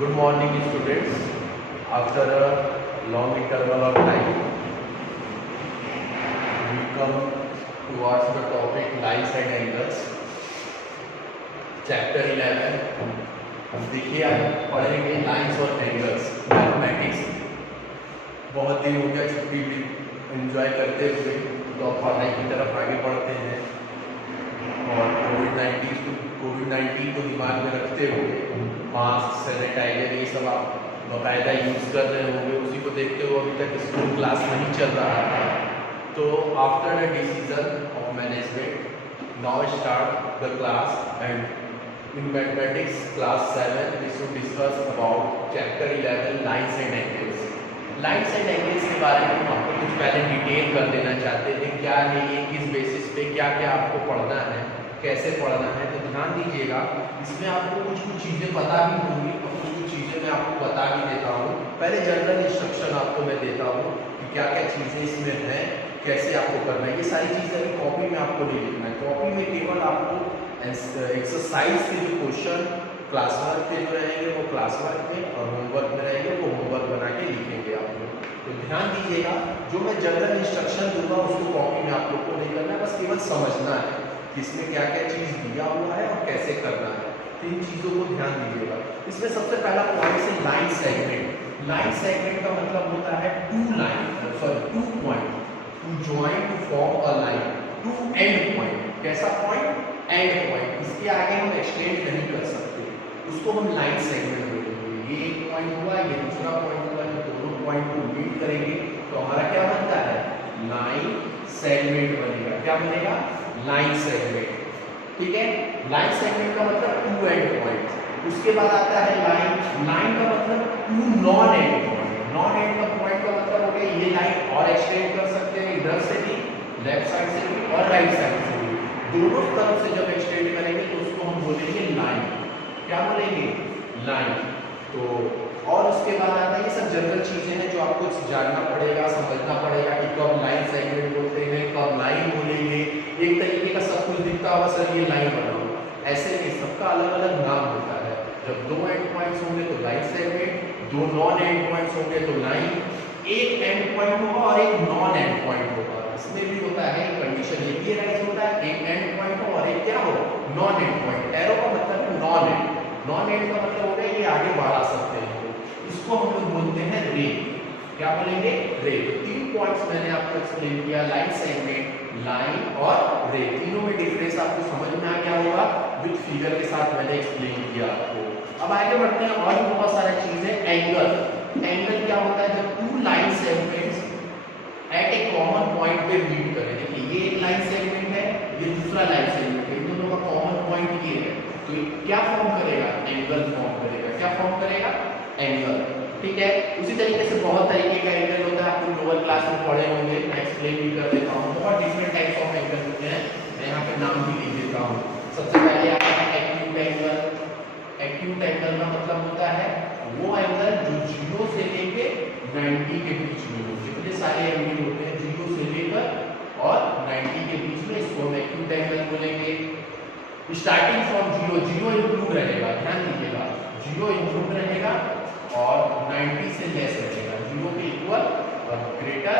Good morning, students. After a long interval of time, we come towards the topic lines and angles. Chapter 11. देखिए आज पढ़ेंगे lines और angles mathematics. बहुत दिन हो गया छुट्टी भी एंजॉय करते हुए, तो अब पढ़ाई की तरफ आगे बढ़ते हैं और कोविड-19 को दिमाग में रखते हुए मास्क, सैनिटाइजर ये सब आप बाकायदा यूज़ कर रहे होंगे। उसी को देखते हुए अभी तक स्कूल क्लास नहीं चल रहा था, तो after the decision of management now start the class and in mathematics class 7 we should discuss about chapter 11 lines and angles. Lines and angles के बारे में हम आपको कुछ पहले डिटेल कर देना चाहते हैं, क्या है ये, किस बेसिस पे क्या क्या आपको पढ़ना है, कैसे पढ़ना है। तो ध्यान दीजिएगा, इसमें आपको कुछ चीज़ें पता भी होंगी और कुछ चीज़ें मैं आपको बता भी देता हूँ। पहले जनरल इंस्ट्रक्शन आपको मैं देता हूँ कि क्या क्या चीज़ें इसमें हैं, कैसे आपको करना है। ये सारी चीज़ें अभी कॉपी में आपको नहीं लिखना है। कॉपी में केवल आपको एक्सरसाइज के जो क्वेश्चन क्लास वर्क के जो रहेंगे वो क्लास वर्क में और होमवर्क में रहेंगे वो होमवर्क बना के लिखेंगे आप लोग। तो ध्यान दीजिएगा, जो मैं जनरल इंस्ट्रक्शन दूंगा उसको कॉपी में आप लोग को नहीं करना है, बस केवल समझना है कि इसमें क्या क्या चीज़ दिया हुआ है और कैसे करना है। तो इन चीज़ों को ध्यान दीजिएगा। इसमें सबसे पहला पॉइंट है लाइन सेगमेंट। लाइन सेगमेंट का मतलब होता है two point to join to form a line, two end point. कैसा पॉइंट? End point. इसके आगे हम एक्सटेंड नहीं कर सकते, उसको हम लाइन सेगमेंट बोलेंगे। ये एक पॉइंट हुआ, ये दूसरा पॉइंट हुआ, ये दोनों पॉइंट को मीट करेंगे तो हमारा क्या बनता है? लाइन सेगमेंट बनेगा। क्या बनेगा? Line segment. ठीक है, लाइन सेगमेंट का मतलब टू एंड पॉइंट। उसके बाद आता है लाइन। लाइन का मतलब two non end point. Non end का पॉइंट का मतलब हो गया ये लाइन और एक्सटेंड कर सकते हैं, इधर से भी, लेफ्ट साइड से भी और राइट साइड से भी, दोनों तरफ से जब एक्सटेंड करेंगे तो उसको हम बोलेंगे लाइन। क्या बोलेंगे? लाइन। तो और उसके बाद आता है, ये सब जनरल चीजें हैं जो आपको जानना पड़ेगा, समझना पड़ेगा कि कब लाइन सेगमेंट बोलते हैं, कब लाइन बोलेंगे। एक तरीके का सब कुछ दिखता होगा, सर ये लाइन बनाओ, ऐसे नहीं, सबका अलग अलग नाम होता है। जब दो एंड पॉइंट्स होंगे तो लाइन सेगमेंट, दो नॉन एंड पॉइंट्स होंगे तो लाइन, एक एंड पॉइंट होगा और एक नॉन एंड पॉइंट होगा। इसमें भी होता है कंडीशन, ये भी राइट होता है, एक एंड पॉइंट हो और एक क्या हो? Non end point. एरो का मतलब है नॉन एंड। नॉन एंड का मतलब होगा ये आगे बढ़ा सकते हैं, इसको हम लोग बोलते हैं रे। क्या बोलेंगे? रे। तो तीन पॉइंट्स मैंने आपको एक्सप्लेन किया, लाइन सेगमेंट, लाइन और रे। तीनों में डिफरेंस आपको समझ में आ गया होगा, विद फिगर के साथ मैंने एक्सप्लेन किया आपको। अब आगे बढ़ते हैं, और भी बहुत सारी चीजें। एंगल। एंगल क्या होता है? जब two line segments at a common point पे मीट करें। देखिए ये एक लाइन सेगमेंट है, ये दूसरा लाइन सेगमेंट है, इन दोनों का कॉमन पॉइंट ये है, तो ये क्या फॉर्म करेगा? एंगल फॉर्म करेगा। क्या फॉर्म करेगा? एंगल। ठीक है, उसी तरीके से बहुत तरीके का एंगल होता है, आपको लोअर क्लास में पढ़े होंगे, मैं एक्सप्लेन भी कर देता हूँ। बहुत डिफरेंट टाइप्स ऑफ एंगल होते हैं, मैं यहाँ पे नाम भी लिख देता हूँ। सबसे पहले आता है एक्यूट एंगल। एक्यूट एंगल का मतलब होता है वो एंगल जो 0 से लेके 90 के बीच में हो। जितने सारे एंगल होते हैं 0 से लेकर और 90 के बीच में, इसको हम एक्यूट एंगल बोलेंगे। स्टार्टिंग फ्रॉम 0 इंक्लूड रहेगा, ध्यान दीजिएगा, 0 इंक्लूड रहेगा और 90 से लेस रहेगा, 0 के इक्वल और ग्रेटर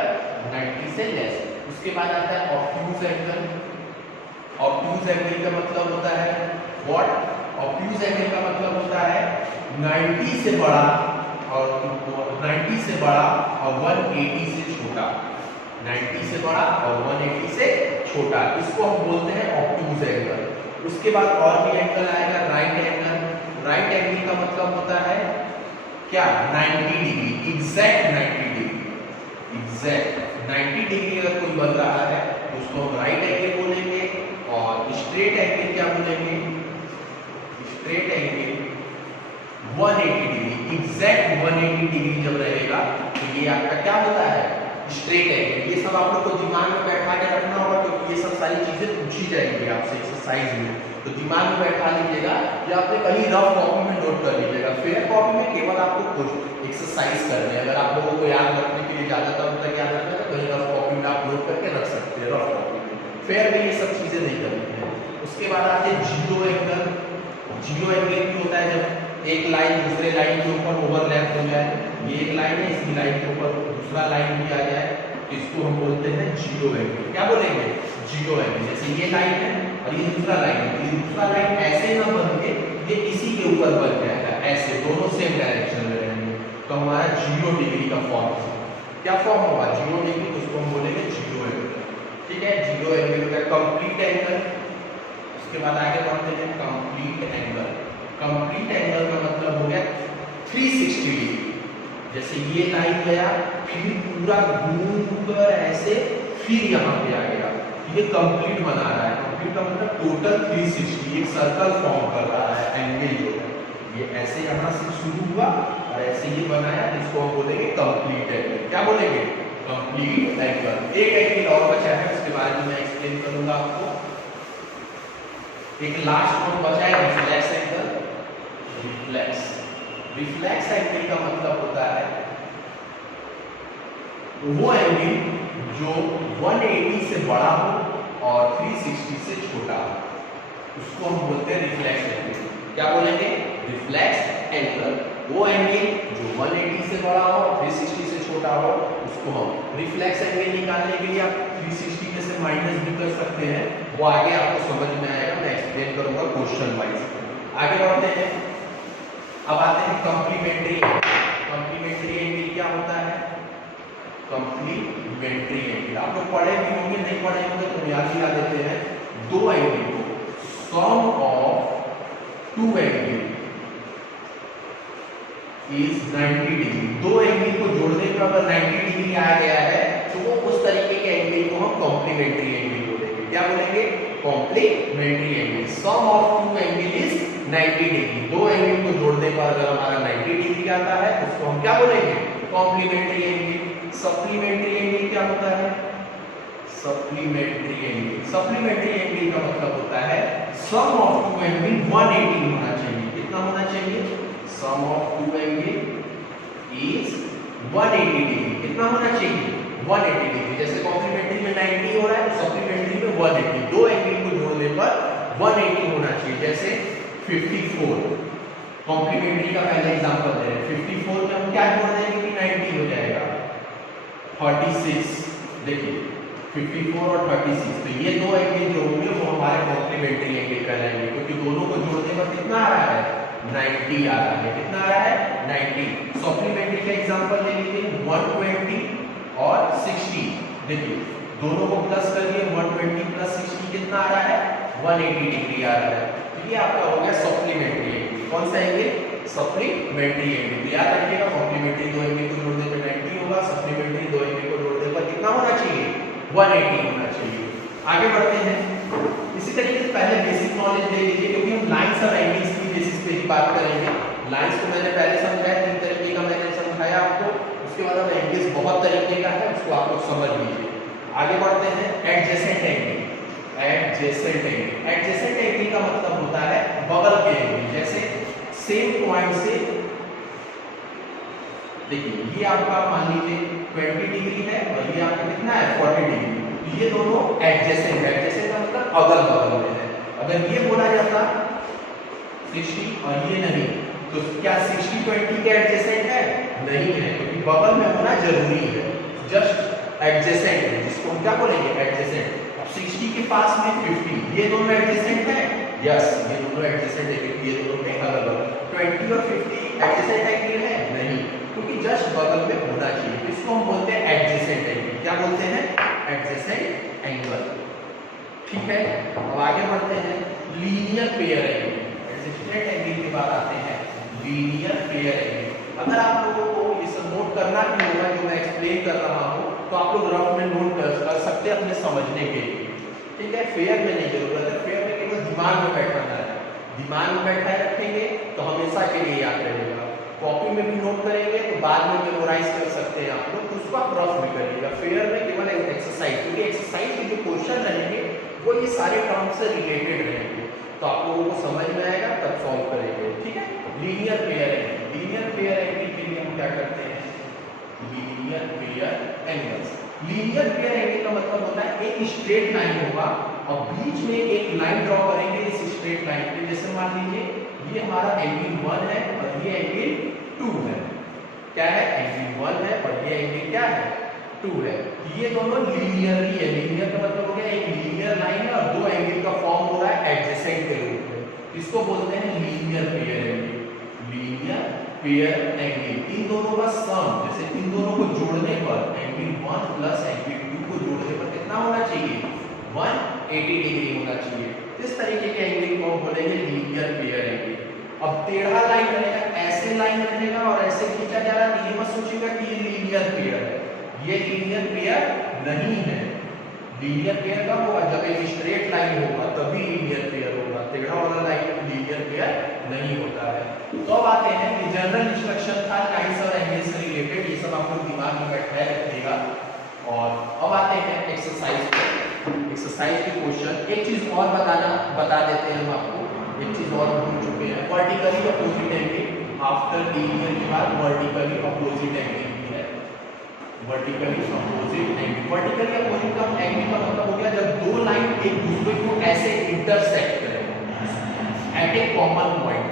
90 से लेस। उसके बाद आता है ऑब्ट्यूज एंगल। ऑब्ट्यूज एंगल का मतलब होता है व्हाट? ऑब्ट्यूज एंगल का मतलब होता है 90 से बड़ा और 90 से बड़ा और 180 से छोटा। 90 से बड़ा और 180 से छोटा, इसको हम बोलते हैं ऑब्ट्यूज एंगल। उसके बाद और भी एंगल आएगा, राइट एंगल। राइट एंगल का मतलब होता है क्या? 90 degree, exact 90 degree. Exact 90 degree अगर कोई बन रहा है तो उसको हम राइट एंगल बोलेंगे। और स्ट्रेट एंगल क्या बोलेंगे? Straight angle 180 degree, exact 180 degree जब रहेगा तो ये आपका क्या होता है? Straight angle. ये सब आप लोग को दिमाग में बैठा के रखना होगा, क्योंकि ये सब सारी चीजें पूछी जाएंगी आपसे एक्सरसाइज में, तो दिमाग में बैठा लीजिएगा या आपने कहीं रफ कॉपी में नोट कर लीजिएगा। फेयर कॉपी में केवल आपको एक्सरसाइज करने हैं। अगर आप लोगों को याद रखने के लिए ज्यादातर तक याद रखना है तो कहीं रफ कॉपी में आप नोट करके रख सकते हैं, रफ कॉपी में। फेयर में ये सब चीजें नहीं करनी है। उसके बाद आते हैं जीरो एंगल। जीरो एंगल भी होता है जब एक लाइन दूसरे लाइन के ऊपर ओवरलैप हो जाए, ये एक लाइन है, इसकी लाइन के ऊपर दूसरा लाइन भी आ जाए, इसको हम बोलते हैं जीरो एंगल। क्या बोलेंगे? Zero angle. जैसे ये लाइन है और ये दूसरा लाइन है, ये दूसरा लाइन ऐसे ना बन के ये इसी के ऊपर बन जाएगा, ऐसे दोनों सेम डायरेक्शन में रहेंगे, तो हमारा 0 डिग्री का फॉर्म। क्या फॉर्म होगा? 0 डिग्री, तो उसको हम बोलेंगे जीरो एंगल। ठीक है, जीरो एंगल का कंप्लीट एंगल। उसके बाद आगे बढ़ते हैं, कंप्लीट एंगल। कंप्लीट एंगल का मतलब हो गया 360 डिग्री। जैसे ये लाइन गया, फिर पूरा घूमकर ऐसे फिर यहाँ पे आ गया, ये कंप्लीट बना रहा है। कंप्लीट का मतलब टोटल 360, एक सर्कल फॉर्म कर रहा है एंगल जो है, ये ऐसे यहाँ से शुरू हुआ और ऐसे ये बनाया, इसको हम बोलेंगे कंप्लीट एंगल। क्या बोलेंगे? Complete angle. एक एंगल और बचा है, उसके बारे में मैं एक्सप्लेन करूंगा आपको। एक लास्ट वन बचा है, reflex angle. Reflex reflex angle का मतलब होता है वो एंगल जो 180 से बड़ा हो और 360 से छोटा हो, उसको हम बोलते हैं रिफ्लेक्स एंगल। क्या बोलेंगे? Reflex angle. वो एंगल जो 180 से बड़ा हो और 360 से छोटा हो, उसको हम रिफ्लेक्स एंगल। निकालने के लिए आप 360 में से माइनस भी कर सकते हैं, वो आगे आपको समझ में आएगा, मैं एक्सप्लेन करूंगा क्वेश्चन वाइज। आगे बढ़ते हैं, अब आते हैं कॉम्प्लीमेंट्री एंगल। कॉम्प्लीमेंट्री एंगल क्या होता है? कॉम्प्लीमेंट्री एंगल आप लोग पढ़े भी होंगे, नहीं पढ़े होंगे तो याद दिला देते हैं। दो एंगल को sum of two angle is 90 degree. दो एंगल को जोड़ने पर अगर 90 डिग्री आ गया है तो वो उस तरीके के एंगल को हम कॉम्प्लीमेंट्री एंगल बोलेंगे। क्या बोलेंगे? Complementary angle. Sum of two angle is 90 degree. दो एंगल को जोड़ने पर अगर हमारा 90 डिग्री आता है उसको हम क्या बोलेंगे? Complementary angle. सप्लीमेंट्री एंगल क्या होता है? Supplementary angle. सप्लीमेंट्री एंगल का मतलब होता है सम ऑफ टू एंगल 180 होना चाहिए। कितना होना चाहिए? Sum of two angle is 180 degree. कितना होना चाहिए? 180 डिग्री। जैसे कॉम्प्लीमेंट्री में 90 हो रहा है तो सप्लीमेंट्री में 180। दो एंगल को जोड़ने पर 180 होना चाहिए। जैसे 54 कॉम्प्लीमेंट्री का पहला एग्जांपल दे रहे हैं। 54 में हम क्या जोड़ देंगे कि 90 हो जाएगा। 36 देखिए 54 और 36, तो ये दो एंगल जो होंगे वो हमारे कॉम्प्लीमेंट्री एंगल कहलाएंगे, क्योंकि दोनों को जोड़ने पर कितना आ रहा है? 90 आ रहा है। कितना आ रहा है? 90। सप्लीमेंट्री का एग्जांपल ले लीजिए 120 और 60। देखिए दोनों को प्लस करिए, 120 प्लस 60 कितना आ रहा है? 180 डिग्री आ रहा है। तो ये आपका हो गया सप्लीमेंट्री एंगल। कौन सा एंगल? Supplementary angle. तो याद रखिएगा कॉम्प्लीमेंट्री दो एंगल को जोड़ने पर 90 होगा, सप्लीमेंट्री दो एंगल को जोड़ने पर कितना होना चाहिए? 180 होना चाहिए। आगे बढ़ते हैं। इसी तरीके से पहले बेसिक नॉलेज ले लीजिए, क्योंकि हम लाइंस और एंगल्स की बेसिस पे ही बात करेंगे। लाइंस को मैंने पहले समझाया, तीन तरीके का मैंने समझाया आपको। उसके बाद अब एंगल्स बहुत तरीके का है, उसको आप लोग समझ लीजिए। आगे बढ़ते हैं, adjacent angle. Adjacent angle. Adjacent angle का मतलब होता है बगल के एंगल। जैसे सेम पॉइंट से देखिए ये आपका मान लीजिए 20 डिग्री है और ये आपका कितना है? 40 डिग्री। तो ये दोनों एडजेसेंट है। एडजेसेंट का मतलब अगल बगल में है। अगर ये बोला जाता 60 और ये नहीं, तो क्या 60 20 के एडजेसेंट है? नहीं है, क्योंकि बगल में होना जरूरी है। जस्ट एडजेसेंट है, जिसको हम क्या बोलेंगे? एडजेसेंट। अब 60 के पास में 50, ये दोनों एडजेसेंट है? यस, ये दोनों एडजेसेंट है, क्योंकि ये दोनों के अगल बगल। 20 और 50 एडजेसेंट एंगल है? नहीं, क्योंकि जस्ट बगल में होना चाहिए। इसको हम बोलते हैं एडजेसेंट एंगल। क्या बोलते हैं? Adjacent angle. ठीक है, अब आगे बढ़ते हैं। Linear pair angle. Adjacent angle के बाद आते हैं लीनियर पेयर एंगल। अगर आप लोगों को ये सब नोट करना भी होगा जो मैं एक्सप्लेन कर रहा हूँ, तो आप लोग रफ में नोट कर सकते हैं अपने समझने के लिए। ठीक है, फेयर में नहीं जरूरत है, फेयर में केवल दिमाग में बैठाना है। दिमाग में बैठाए रखेंगे तो हमेशा के लिए याद रहेगा। कॉपी में भी नोट करेंगे तो बाद में मेमोराइज कर सकते हैं आप लोग, तो उसको आप रफ में करिएगा। फेयर में केवल एक्सरसाइज, क्योंकि एक्सरसाइज के जो क्वेश्चन रहेंगे वो ये सारे टर्म से रिलेटेड रहेंगे, तो आप लोगों को समझ में आएगा तब सॉल्व करेंगे। ठीक है, linear pair angle. Linear pair angle के लिए हम क्या करते हैं? Linear pair angles. Linear pair angle का मतलब होता है एक स्ट्रेट लाइन होगा और बीच में एक लाइन ड्रॉ करेंगे इस स्ट्रेट लाइन पे। जैसे मान लीजिए ये हमारा एंगल 1 है और ये एंगल 2 है। क्या है? एंगल 1 है और ये एंगल क्या है? 2 है। ये दोनों लीनियरली है। लीनियर का मतलब हो गया एक लीनियर लाइन है और दो एंगल का फॉर्म हो रहा है एडजेसेंट के रूप में। इसको बोलते हैं linear pair angle. Linear pair angle in दोनों का सम, जैसे इन दोनों को जोड़ने पर एंगल 1 प्लस एंगल 2 को जोड़ने पर कितना होना चाहिए? 180 डिग्री होना चाहिए। इस तरीके के एंगल को हम बोलेंगे लीनियर पेयर एंगल। अब टेढ़ा लाइन रहेगा, ऐसे लाइन रहेगा और ऐसे खींचा जा रहा है, ये मत सोचिएगा कि ये लीनियर पेयर है। ये लीनियर पेयर नहीं है। लीनियर पेयर कब होगा? जब एक स्ट्रेट लाइन होगा तभी लीनियर पेयर होगा। टेढ़ा वाला लाइन लीनियर पेयर नहीं होता है। तो अब आते हैं कि जनरल इंस्ट्रक्शन था लाइंस और एंगल्स से रिलेटेड, ये सब आपको दिमाग में बैठाए रखिएगा। और अब आते हैं एक्सरसाइज पे। एक्सरसाइज के क्वेश्चन। एक चीज और बता देते हैं हम आपको, एक चीज और भूल चुके हैं। Vertically opposite angle after linear के बाद वर्टिकली अपोजिट एंगल भी है। Vertically opposite angle, vertically opposite का एंगल का मतलब हो गया जब दो लाइन एक दूसरे को ऐसे इंटरसेक्ट करें at a common point.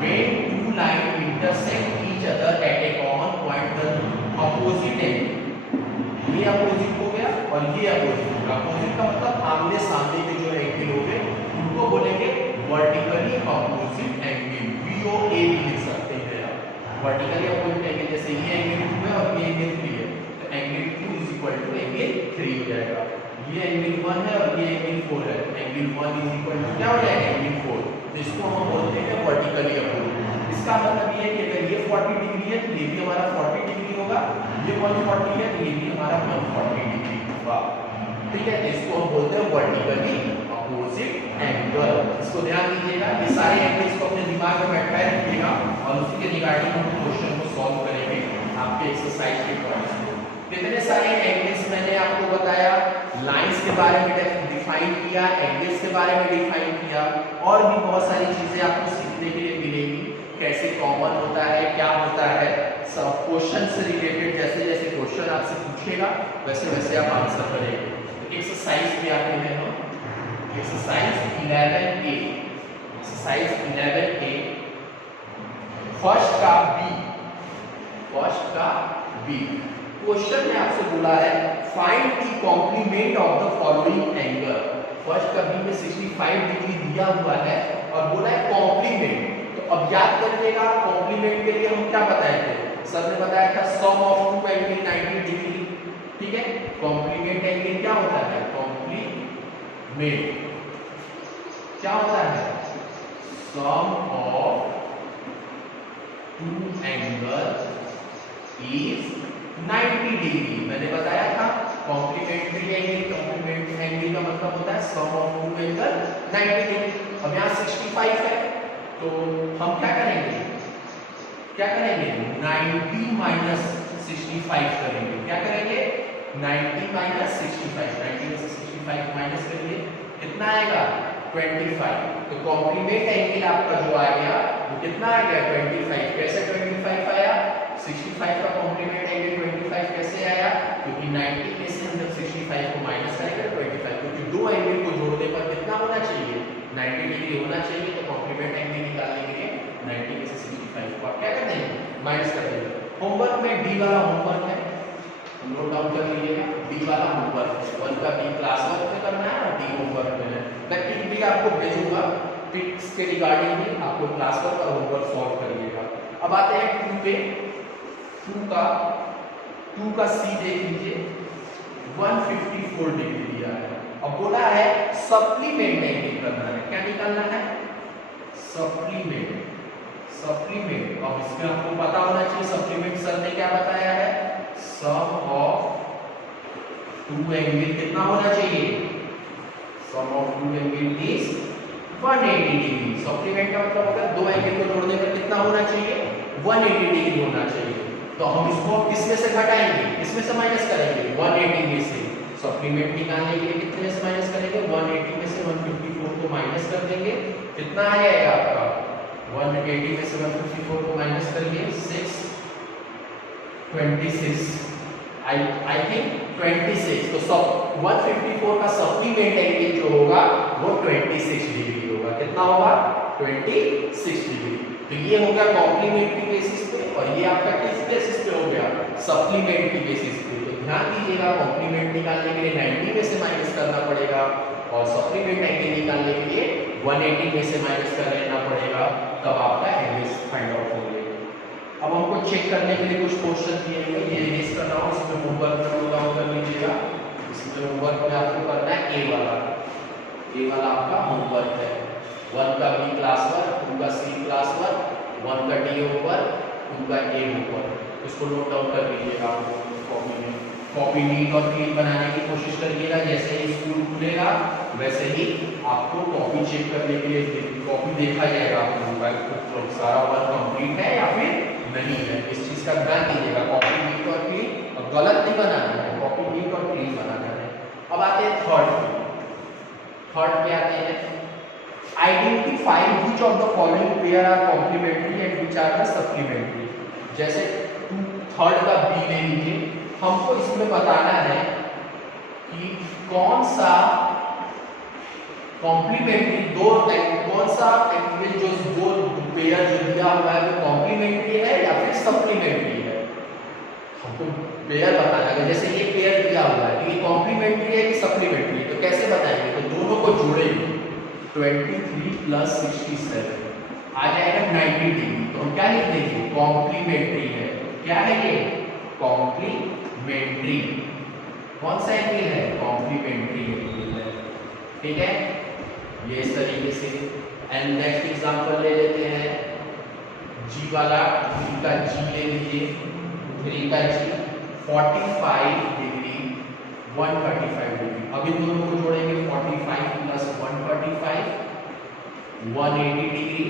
When two line intersect each other at a common point the opposite angle, ये अपोजिट हो गया और ये अपोजिट होगा। अपोजिट का मतलब आमने सामने के जो एंगल हो गए उनको बोलेंगे वर्टिकली अपोजिट एंगल। VOA भी लिख सकते हैं आप। वर्टिकली अपोजिट एंगल जैसे ये एंगल 2 है और ये एंगल 3 है, तो angle 2 is equal to angle 3 हो जाएगा। ये एंगल 1 है और ये एंगल 4 है, एंगल 1 इज इक्वल टू क्या हो जाएगा? एंगल 4। तो इसको हम बोलते हैं वर्टिकली अपोजिट। इसका मतलब ये है कि अगर ये 40 डिग्री है तो ये भी हमारा 40 डिग्री होगा, ये 140 है तो ये भी हमारा 140 डिग्री होगा। ठीक है, इसको हम बोलते हैं वर्टिकली अपोजिट एंगल। इसको ध्यान दीजिएगा, ये सारे एंगल्स को अपने दिमाग में बैठाए रखिएगा और उसी के रिगार्डिंग हम क्वेश्चन को सॉल्व करेंगे आपके एक्सरसाइज के पॉइंट्स को। कितने सारे एंगल्स मैंने आपको बताया, लाइंस के बारे में डिफाइन किया, एंगल्स के बारे में डिफाइन किया, और भी बहुत सारी चीजें आपको सीखने के लिए मिलेंगी। कैसे कॉमन होता है, क्या होता है, सब क्वेश्चन से रिलेटेड जैसे जैसे क्वेश्चन आपसे पूछेगा वैसे वैसे आप आंसर करेंगे। तो एक्सरसाइज पे आते हैं हम। Exercise 11A। Exercise 11A first का बी। क्वेश्चन में आपसे बोला है find the complement of the following angle. First का बी में 65 डिग्री दिया हुआ है और बोला है कॉम्प्लीमेंट। तो अब याद करिएगा कॉम्प्लीमेंट के लिए हम क्या बताए थे? सर ने बताया था सम ऑफ टू एंगल 90 डिग्री। ठीक है, कॉम्प्लीमेंट एंगल क्या होता है? कॉम्प्लीमेंट क्या होता है? Sum of two angle is 90 degree. मैंने बताया था कॉम्प्लीमेंट्री एंगल, कॉम्प्लीमेंट एंगल का मतलब होता है sum of two angle 90 degree. अब यहाँ 65 है तो हम क्या करेंगे? 90 माइनस 65 करेंगे। क्या करेंगे? 90 माइनस 65। 90 में से 65 माइनस करिए, कितना आएगा? 25। तो कॉम्प्लीमेंट एंगल आपका जो आ गया वो कितना आ गया? 25। कैसे 25 आया? 65 का कॉम्प्लीमेंट एंगल 25 कैसे आया? क्योंकि 90 में से हम जब 65 को माइनस करेंगे 25, क्योंकि दो एंगल को जोड़ने पर कितना होना चाहिए? 90 डिग्री होना चाहिए। तो कॉम्प्लीमेंट एंगल निकालने के लिए 90 में से 65 को आप क्या कर देंगे? माइनस कर देंगे। होमवर्क में डी वाला होमवर्क है, नोट डाउन कर लीजिएगा। डी वाला होमवर्क है, 1 का बी क्लास वर्क में करना है और डी होमवर्क में है। मैं पिक भी आपको भेजूंगा, पिक्स के रिगार्डिंग भी आपको क्लास वर्क और होमवर्क सॉल्व करिएगा। अब आते हैं 2 पे। 2 का सी देख लीजिए, 154 डिग्री दिया है। अब बोला है सप्लीमेंट एंगल करना है। क्या निकालना है? सप्लीमेंट। अब इसमें आपको पता होना चाहिए सप्लीमेंट सर ने क्या बताया है? सम ऑफ टू एंगल कितना होना चाहिए? Sum of two angle is 180 degree. Supplement का मतलब होगा दो एंगल को जोड़ने पर कितना होना चाहिए? 180 डिग्री होना चाहिए। तो हम इसको किसमें से घटाएंगे? किसमें से माइनस करेंगे? 180 में से। सप्लीमेंट निकालने के लिए कितने से माइनस करेंगे? 180 में से 154 को माइनस कर देंगे, कितना आ जाएगा आपका? 180 में से 154 को माइनस करिए, 26 आई थिंक 26। तो सब 154 का सप्लीमेंट एंगल जो होगा वो 26 डिग्री होगा। कितना होगा? 26 डिग्री। तो ये हो गया कॉम्प्लीमेंट्री बेसिस पे, और ये आपका किस बेसिस पे हो गया, सप्लीमेंट्री बेसिस पे। तो ध्यान दीजिएगा कॉम्प्लीमेंट निकालने के लिए 90 में से माइनस करना पड़ेगा, और सप्लीमेंट एंगल निकालने के लिए 180 में से माइनस कर लेना पड़ेगा, तब आपका एंगल फाइंड आउट होंगे। अब हमको चेक करने के लिए कुछ क्वेश्चन दिए हुए, ये इरेज कर रहा हूँ, इसमें होमवर्क में नोट डाउन कर लीजिएगा। इसमें होमवर्क में आपको करना है ए वाला आपका होमवर्क है। 1 का बी क्लास वर्क, 2 का सी क्लास वर्क, 1 का डी होमवर्क, 2 का ए होमवर्क। इसको नोट डाउन कर लीजिएगा आप कॉपी में। कॉपी नीट और क्लीन बनाने की कोशिश करिएगा। जैसे ही स्कूल खुलेगा वैसे ही आपको कॉपी चेक करने के लिए कॉपी देखा जाएगा, आपको मोबाइल पर सारा वर्क कंप्लीट है या फिर नहीं है। इस चीज का ध्यान दीजिएगा, कॉपी नीट और क्लीन, और गलत नहीं बनाना है, कॉपी नीट और क्लीन बनाना है। अब आते हैं थर्ड पे आते हैं, identify which of the following pair are complementary and which are the supplementary. जैसे थर्ड का बी ले लीजिए, हमको इसमें बताना है कि कौन सा कॉम्प्लीमेंट्री कौन सा एंगल जो दो पेयर जो दिया हुआ है वो कॉम्प्लीमेंट्री है या फिर सप्लीमेंट्री है। हमको पेयर बताना है। जैसे ये पेयर दिया हुआ है, ये कॉम्प्लीमेंट्री है कि सप्लीमेंट्री है, तो कैसे बताएंगे, तो दोनों को जोड़ेंगे। 23 + 67 आ जाएगा 90 डिग्री। तो हम क्या लिख देंगे, कॉम्प्लीमेंट्री है। क्या है ये, कॉम्प्लीमेंट्री। कौन सा एंगल है, कॉम्प्लीमेंट्री एंगल है। ठीक है, ये इस तरीके से। एंड नेक्स्ट एग्जांपल ले लेते हैं, जी वाला, 3 का जी ले लीजिए, 3 का जी 45 डिग्री 135 डिग्री। अब इन दोनों को जोड़ेंगे, 45 + 135 180 डिग्री।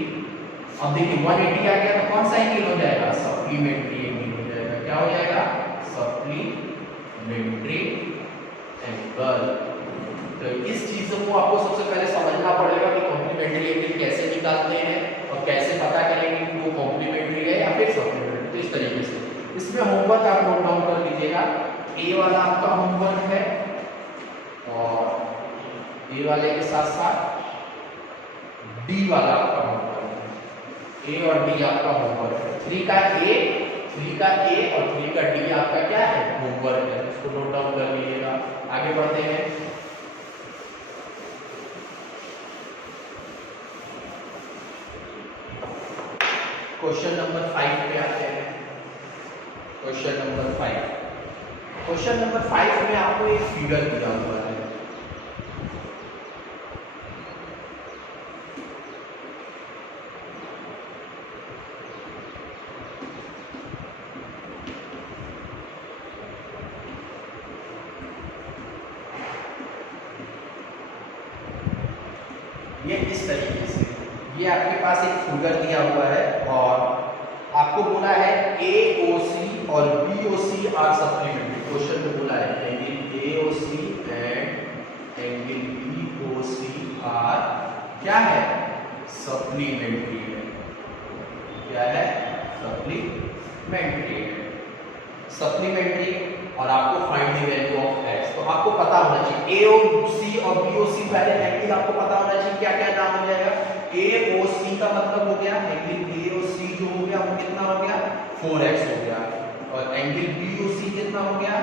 अब देखिए 180 आ गया, तो कौन सा एंगल हो जाएगा, सप्लीमेंट्री एंगल हो जाएगा। क्या हो जाएगा, सप्लीमेंट्री एंगल। तो इस चीज को आपको सबसे पहले समझना पड़ेगा कि कॉम्प्लीमेंट्री एंगल कैसे निकालते हैं और कैसे पता करेंगे कि वो कॉम्प्लीमेंट्री है या फिर सप्लीमेंट्री। तो इस तरीके से इसमें होमवर्क आप नोट डाउन कर लीजिएगा। ए वाला आपका होमवर्क है, और ए वाले के साथ साथ डी वाला आपका होमवर्क है। ए और डी आपका होमवर्क है। 3 का ए और 3 का डी आपका क्या है, होमवर्क है। इसको नोट डाउन कर लीजिएगा। आगे बढ़ते हैं, क्वेश्चन नंबर 5 पे आते हैं। क्वेश्चन नंबर 5 में आपको एक फिगर दिया हुआ है। ये इस तरीके से, ये आपके पास एक फिगर दिया हुआ है और आपको बोला है AOC और BOC आर सप्लीमेंट्री। क्वेश्चन में बोला है angle AOC and angle BOC are क्या है, सप्लीमेंट्री है। क्या है, सप्लीमेंट्री है। सप्लीमेंट्री, और आपको find the value of x। तो आपको पता होना चाहिए AOC और BOC वाले एंगल आपको पता होना चाहिए क्या क्या नाम हो जाएगा। AOC का मतलब हो गया एंगल AOC जो हो गया वो कितना हो गया, 4x हो गया, और एंगल BOC कितना हो गया,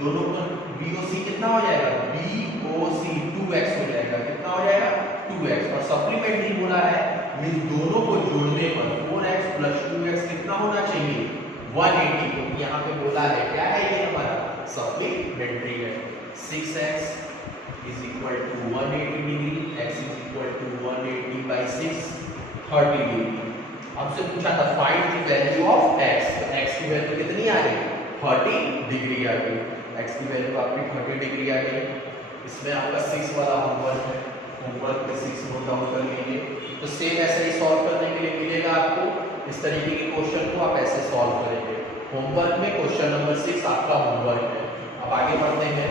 दोनों का BOC कितना हो जाएगा, BOC 2x हो जाएगा। कितना हो जाएगा, 2x। और सप्लीमेंट्री बोला है मींस दोनों को जोड़ने पर 4x + 2x कितना होना चाहिए, 180। तो यहाँ पे बोला है क्या है, ये हमारा सप्लीमेंट्री है। 6x = 180 degree, x = 180/6 30 degree. हमसे पूछा था find the value of x। तो x की वैल्यू कितनी आ गई, 30 डिग्री आ गई। x की वैल्यू आपकी 30 डिग्री आ गई। इसमें आपका 6 वाला होमवर्क है, होमवर्क में 6 नोट डाउन कर लीजिए। तो सेम ऐसे ही सॉल्व करने के लिए मिलेगा आपको। इस तरीके के क्वेश्चन को आप ऐसे सॉल्व करेंगे। होमवर्क में क्वेश्चन नंबर 6 आपका होमवर्क है। अब आगे बढ़ते हैं,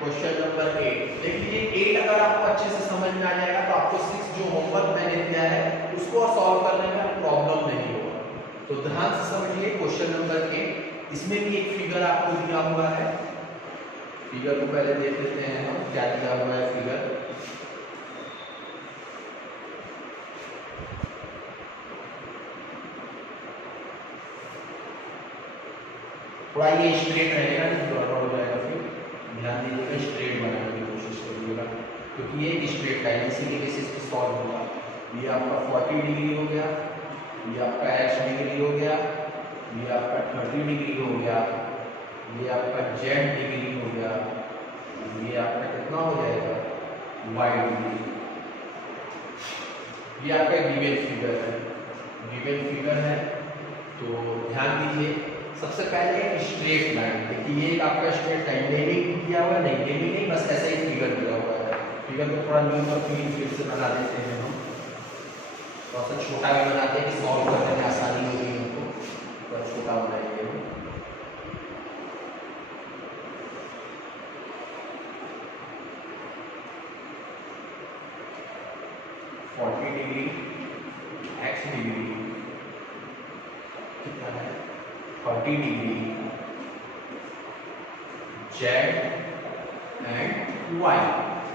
क्वेश्चन नंबर 8। देख लीजिए 8 अगर आपको अच्छे से समझ में आ जाएगा तो आपको 6 जो होमवर्क मैंने दिया है उसको सॉल्व करने में प्रॉब्लम नहीं होगा। तो ध्यान से समझिए क्वेश्चन नंबर 8। इसमें भी एक फिगर आपको दिया हुआ है फिगर को पहले देख लेते हैं हम क्या दिया हुआ है फिगर। थोड़ा ये स्ट्रेट रहेगा, गड़बड़ हो जाएगा, फिर ध्यान दीजिएगा, स्ट्रेट बनाने की कोशिश करिएगा क्योंकि ये स्ट्रेट लाइन इसी के बेसिस पे सॉल्व होगा। ये आपका 40 डिग्री हो गया, ये आपका x डिग्री हो गया, ये आपका 30 डिग्री हो गया, ये आपका z डिग्री हो गया, ये आपका कितना हो जाएगा y डिग्री। ये आपका गिवन फिगर है, गिवन फिगर है। तो ध्यान दीजिए, सबसे पहले स्ट्रेट लाइन देखिए, ये आपका स्ट्रेट लाइन डेली दिया हुआ नहीं, डेली नहीं, बस ऐसा ही फिगर दिया हुआ है। फिगर को थोड़ा न्यू और क्लीन फिर से बना देते हैं हम, थोड़ा सा छोटा भी बनाते हैं कि सॉल्व करने में आसानी होगी हमको, थोड़ा छोटा बनाएंगे हम। डिग्री x डिग्री कितना है 40 डिग्री z एंड y,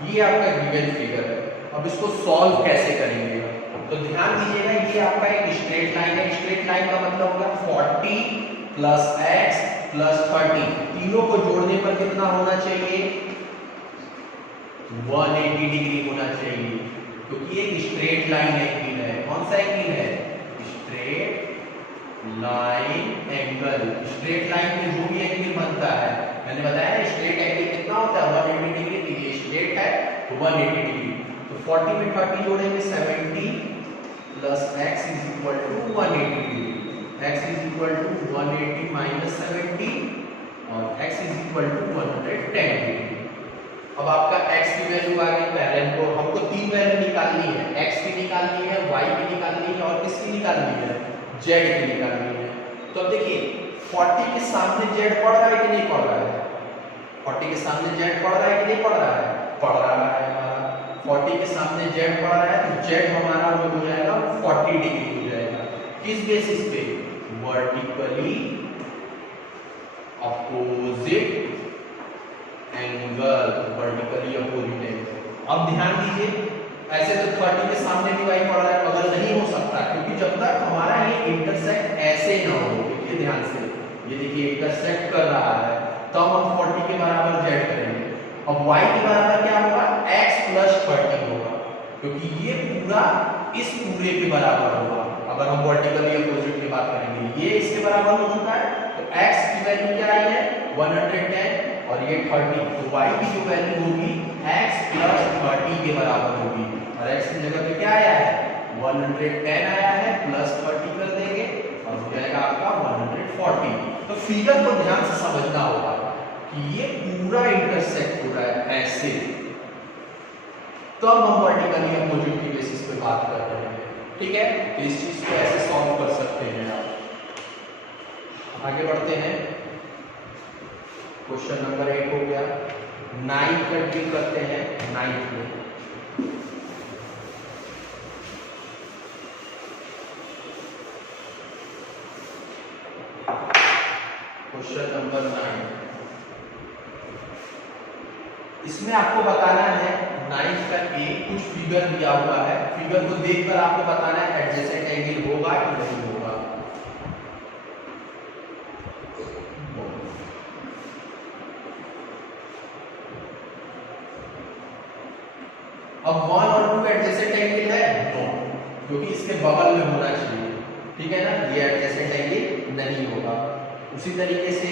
ये आपका गिवन फिगर है। अब इसको सॉल्व कैसे करेंगे, तो ध्यान दीजिएगा, ये आपका एक स्ट्रेट लाइन है। स्ट्रेट लाइन का मतलब होगा 40 प्लस x प्लस 30, तीनों को जोड़ने पर कितना होना चाहिए 180 डिग्री होना चाहिए, क्योंकि एक स्ट्रेट लाइन एंगल है। कौन सा एंगल है, straight line angle. Straight line में जो भी एंगल बनता है, मैंने बताया ना स्ट्रेट एंगल कितना होता है 180 डिग्री, तो ये स्ट्रेट है तो 180 डिग्री। तो 40 में 30 जोड़ेंगे 70 plus x is equal to 180 degree, x is equal to 180 minus 70 और x is equal to 110 degree. अब आपका x की वैल्यू आ गई, पहले हमको तीन वैल्यू निकालनी है, x की निकालनी है, y की निकालनी है और किसकी निकालनी है, z की निकालनी है। तो अब देखिए 40 के सामने z पड़ रहा है कि नहीं पड़ रहा है, 40 के सामने z पड़ रहा है कि नहीं पड़ रहा है, पड़ रहा है हमारा। 40 के सामने z पड़ रहा है तो z हमारा जो हो जाएगा 40 डिग्री हो जाएगा। किस बेसिस पे, vertically opposite angle, vertically opposite angle. अब ध्यान दीजिए, ऐसे तो 30 के सामने भी y पड़ रहा है, बगल नहीं हो सकता, क्योंकि जब तक हमारा ये इंटरसेक्ट ऐसे ना हो, देखिए ध्यान से, ये देखिए इंटरसेक्ट कर रहा है, तब हम 40 के बराबर z करेंगे। अब y के बराबर क्या होगा, x प्लस 30 होगा, क्योंकि ये पूरा इस पूरे के बराबर होगा। अगर हम वर्टिकली अपोजिट की बात करेंगे, ये इसके बराबर हो चुका है, तो x की वैल्यू क्या आई है 110 और ये 30, तो y की जो वैल्यू होगी x प्लस 30 के बराबर होगी। और x की जगह पे क्या आया है 110 आया है, प्लस 30 कर देंगे और हो जाएगा आपका 140। तो फिगर को ध्यान से समझना होगा कि ये पूरा इंटरसेक्ट हो रहा है ऐसे, तब हम वर्टिकली अपोजिट की बेसिस पे बात कर रहे हैं, ठीक है। तो इस चीज को ऐसे सॉल्व कर सकते हैं आप। आगे बढ़ते हैं, क्वेश्चन नंबर 8 हो गया। 9 का डील करते हैं। 9 में क्वेश्चन नंबर 9, इसमें आपको बताना है 9 का कुछ फिगर दिया हुआ है, फिगर को देखकर आपको बताना है एडजेसेंट एंगल होगा कि नहीं होगा। अब 1 और 2 एडजेसेंट एंगल है, नो, क्योंकि इसके बगल में होना चाहिए, ठीक है ना, ये एडजेसेंट एंगल नहीं होगा। उसी तरीके से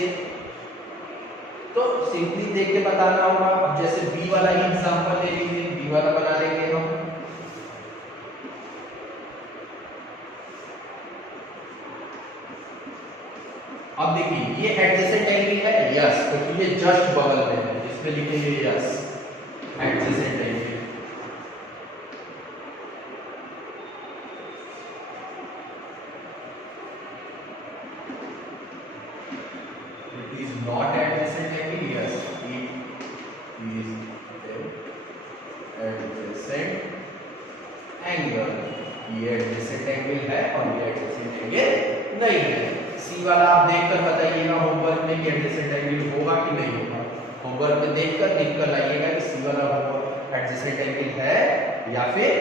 तो सिंपली देख के बताना होगा। अब जैसे बी वाला ही एग्जांपल ले लीजिए, बी वाला बना लेंगे हम। अब देखिए ये एडजेसेंट एंगल है, यस, क्योंकि ये जस्ट बगल में है, इसमें लिखेंगे yes adjacent angle. Not adjacent angle, yes, it is adjacent angle। ये adjacent angle है और ये adjacent angle नहीं है। सी वाला आप देखकर बताइएगा होमवर्क में कि adjacent angle होगा कि नहीं होगा। होमवर्क में लिख कर लाइएगा कि सी वाला होमवर्क एडजेसेंट एंगल है या फिर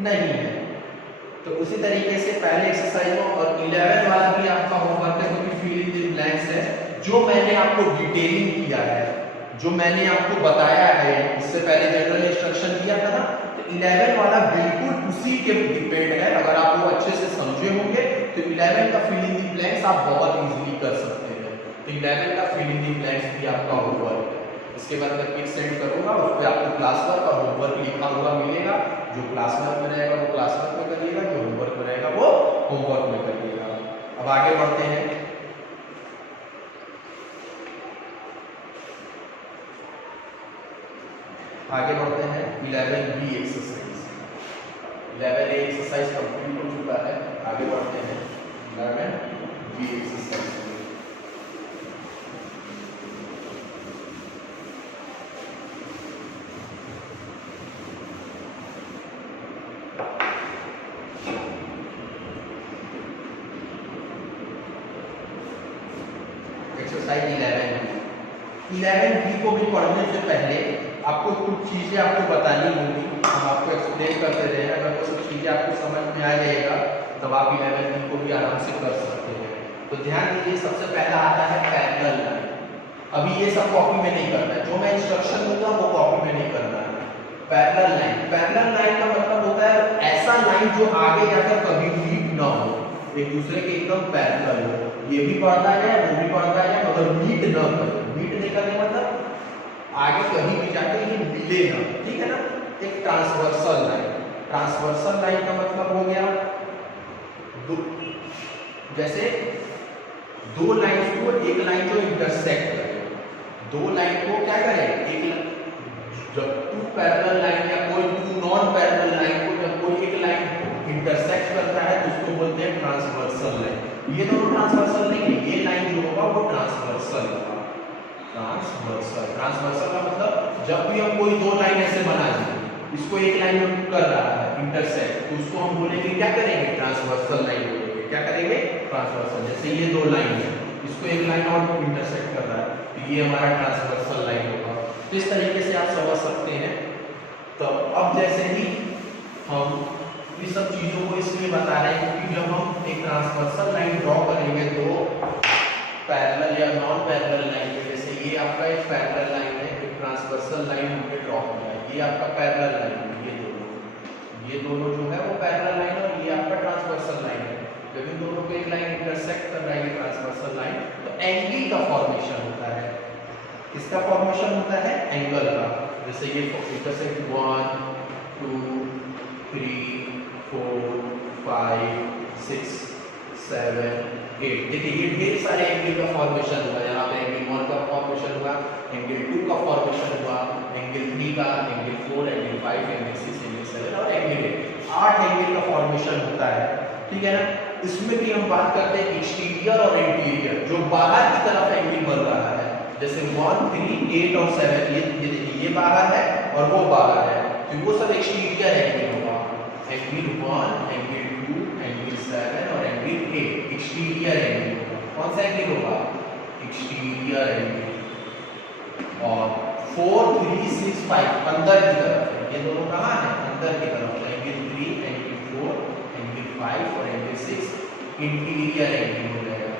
नहीं है। तो उसी तरीके से पहले एक्सरसाइज में और 11 वाला भी आपका होमवर्क है, क्योंकि फिल इन द ब्लैंक्स है जो मैंने आपको डिटेलिंग किया है, जो मैंने आपको बताया है। इससे पहले जनरल इंस्ट्रक्शन दिया था ना, तो 11 वाला बिल्कुल उसी के डिपेंड है। अगर आप वो अच्छे से समझे होंगे तो 11 का फिल इन द ब्लैंक्स आप बहुत इजीली कर सकते हैं। 11 का फिल इन द ब्लैंक्स भी आपका होमवर्क है। इसके बाद मैं पिक सेंड करूंगा, उस पर आपको क्लास वर्क और होमवर्क लिखा हुआ मिलेगा। जो क्लास वर्क में रहेगा वो क्लास वर्क में करिएगा, जो होमवर्क में रहेगा वो होमवर्क में करिएगा। अब आगे बढ़ते हैं। आगे बढ़ते हैं 11B exercise. 11A exercise complete हो चुका है। आगे बढ़ते हैं 11B एक्सरसाइज। एक्सरसाइज 11B को भी पढ़ने से पहले आपको कुछ चीजें आपको बतानी होंगी, हम आपको एक्सप्लेन करते रहे। अगर वो सब चीजें आपको समझ में आ जाएगा तब आप 11B को भी आराम से कर सकते हैं। तो ध्यान दीजिए, सबसे पहला आता है पैरेलल लाइन। अभी ये सब कॉपी में नहीं करना है, जो मैं इंस्ट्रक्शन दूंगा वो कॉपी में नहीं करना है। पैरेलल लाइन, पैरेलल लाइन का मतलब होता है ऐसा लाइन जो आगे जाकर कभी मीट ना हो, एक दूसरे के एकदम पैरेलल हो। ये भी पढ़ता है वो भी पढ़ता है, मगर मीट न करे। मीट नहीं करने मतलब आगे कहीं भी जाके ये मिले ना, ठीक है ना। एक ट्रांसवर्सल लाइन, ट्रांसवर्सल लाइन का मतलब हो गया जैसे दो लाइन को, एक लाइन जो इंटरसेक्ट करे, दो लाइन को क्या करे, एक जब टू पैरेलल लाइन या कोई टू नॉन पैरेलल लाइन को जब कोई एक लाइन इंटरसेक्ट करता है तो उसको बोलते हैं ट्रांसवर्सल लाइन। ये दोनों ट्रांसवर्सल नहीं है, ये लाइन जो होगा वो ट्रांसवर्सल होगा। ट्रांसवर्सल, ट्रांसवर्सल का मतलब जब भी हम कोई दो लाइन ऐसे बना दें, इसको एक लाइन में कर रहा है इंटरसेक्ट, तो उसको हम बोलेंगे क्या करेंगे, ट्रांसवर्सल लाइन बोलेंगे। क्या करेंगे, ट्रांसवर्सल। जैसे ये दो लाइन है, इसको एक लाइन और इंटरसेक्ट कर रहा है, तो ये हमारा ट्रांसवर्सल लाइन होगा। तो इस तरीके से आप समझ सकते हैं। तो अब जैसे ही हम इस सब चीजों को इसलिए बता रहे हैं क्योंकि जब हम एक ट्रांसवर्सल लाइन ड्रॉ करेंगे तो पैरेलल या नॉन पैरेलल लाइन, जैसे ये आपका एक पैरेलल लाइन है, एक ट्रांसवर्सल लाइन हमने ड्रॉ किया है, ये आपका पैरेलल लाइन है, ये दोनों जो है वो पैरेलल लाइन है और ये आपका ट्रांसवर्सल लाइन है। जब इन दोनों को एक लाइन इंटरसेक्ट कर रहा है ट्रांसवर्सल लाइन, तो एंगल का फॉर्मेशन होता है। किसका फॉर्मेशन होता है, एंगल का। जैसे ये इंटरसेक्ट 1 2 3 4 5 6 7 8। देखिए ये ढेर सारे एंगल का फॉर्मेशन हुआ। यहाँ पे एंगल 1 का फॉर्मेशन हुआ, एंगल 2 का फॉर्मेशन हुआ, एंगल 3 का, एंगल 4, एंगल 5, एंगल 6, एंगल 7 और एंगल 8। 8 एंगल का फॉर्मेशन होता है, ठीक है ना। इसमें भी हम बात करते हैं एक्सटीरियर और इंटीरियर, जो बाहर की तरफ एंगल बन रहा है। जैसे 1 3 8 और 7, ये बाहर है और वो बाहर है, तो वो सब एक्सटीरियर एंगल होगा। एंगल 1, एंगल 2, एंगल 7 और एंगल 8 एक्सटीरियर एंगल होगा। कौन सा एंगल होगा, एक्सटीरियर एंगल। और 4 3 6 5 अंदर की तरफ है, ये दोनों कहाँ है, अंदर की तरफ। एंगल 3, एंगल 4, एंगल 5 और एंगल 6 इंटीरियर एंगल हो जाएगा।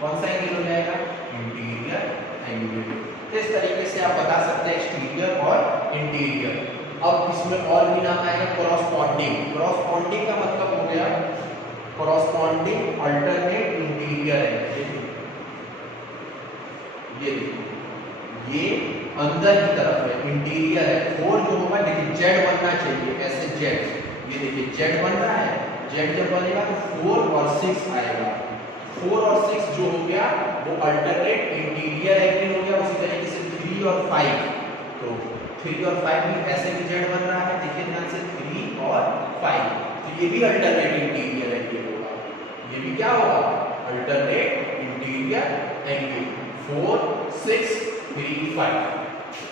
कौन सा एंगल हो जाएगा, इंटीरियर एंगल। इस तरीके से आप बता सकते हैं एक्सटीरियर और इंटीरियर। अब इसमें और भी नाम आएगा कॉरस्पॉन्डिंग। कॉरस्पॉन्डिंग का मतलब हो गया कॉरस्पॉन्डिंग अल्टरनेट इंटीरियर एंगल। ये देखो, ये अंदर की तरफ है, इंटीरियर है। 4 जो होगा, देखिए जेड बनना चाहिए, ऐसे जेड, ये देखिए जेड बन रहा है। जेड जब बनेगा तो 4 और 6 आएगा। 4 और 6 जो हो गया वो अल्टरनेट इंटीरियर एंगल हो गया। उसी तरीके से 3 और 5, तो 3 और 5 भी ऐसे भी जेड बन रहा है, देखिए ध्यान से 3 और 5, तो ये भी अल्टरनेट इंटीरियर एंगल होगा। ये भी क्या होगा, alternate interior angle. 4 6 3 5,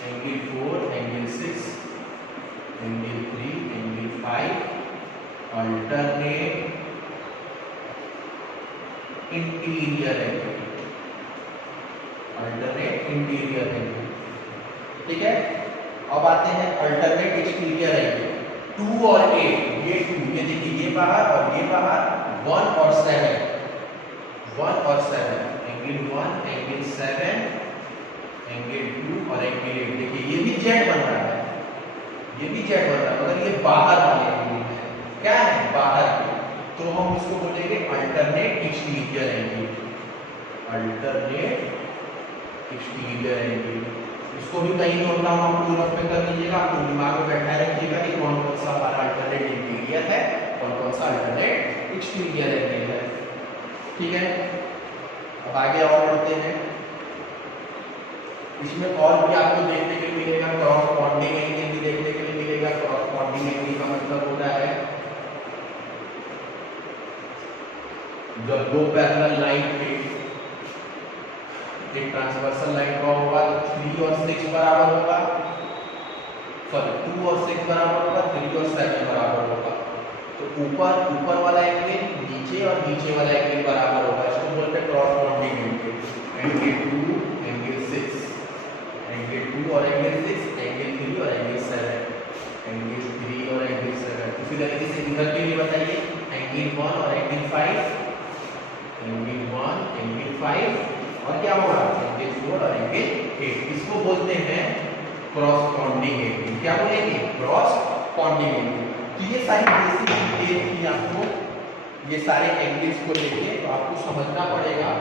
angle 4, angle 6, angle 3, angle 5, alternate interior angle, alternate interior angle. ठीक है। अब आते हैं अल्टरनेट एक्सटीरियर एंगल 2 और 8, ये 2, ये देखिए ये बाहर और ये बाहर, 1 और 7, 1 और 7, एंगल 1, एंगल 7, एंगल 2 और एंगल 8। देखिए ये भी जेड बन रहा है, ये भी जेड बन रहा है, मगर ये बाहर वाले एंगल है, क्या है बाहर के, तो हम इसको बोलेंगे alternate exterior angle, alternate exterior angle. इसको भी कहीं नोट डाउन आप नोट पे कर लीजिएगा, आपको दिमाग में बैठाए रखिएगा कि कौन कौन सा हमारा अल्टरनेट इंटीरियर है, कौन कौन सा अल्टरनेट एक्सटीरियर एंगल है। ठीक है, अब आगे और बढ़ते हैं। इसमें और भी आपको देखने के लिए मिलेगा, कॉरस्पॉन्डिंग एंगल भी देखने के लिए मिलेगा। कॉरस्पॉन्डिंग एंगल का मतलब होता है जब दो पैरेलल लाइन पे एक ट्रांसवर्सल लाइन ड्रॉ होगा तो 3 और 6 बराबर होगा, सॉरी 2 और 6 बराबर होगा, 3 और 7 बराबर होगा। तो ऊपर वाला एंगल नीचे और नीचे वाला एंगल बराबर होगा, इसको बोलते हैं corresponding angle. Angle 2, angle 6, angle 2 और एंगल 6, एंगल 3 और एंगल 7, एंगल 3 और एंगल 7। इसी तरीके से इधर के लिए बताइए, एंगल 1 और एंगल 5, एंगल 1, एंगल 5 और क्या होगा एंगल 4 और एंगल 8। इसको बोलते हैं क्रॉसपॉन्डिंग एंगल। क्या बोलेंगे? Corresponding angle. तो ये सारी बेसिक डिटेल थी, आपको ये सारे एंगल्स को लेके तो आपको समझना पड़ेगा।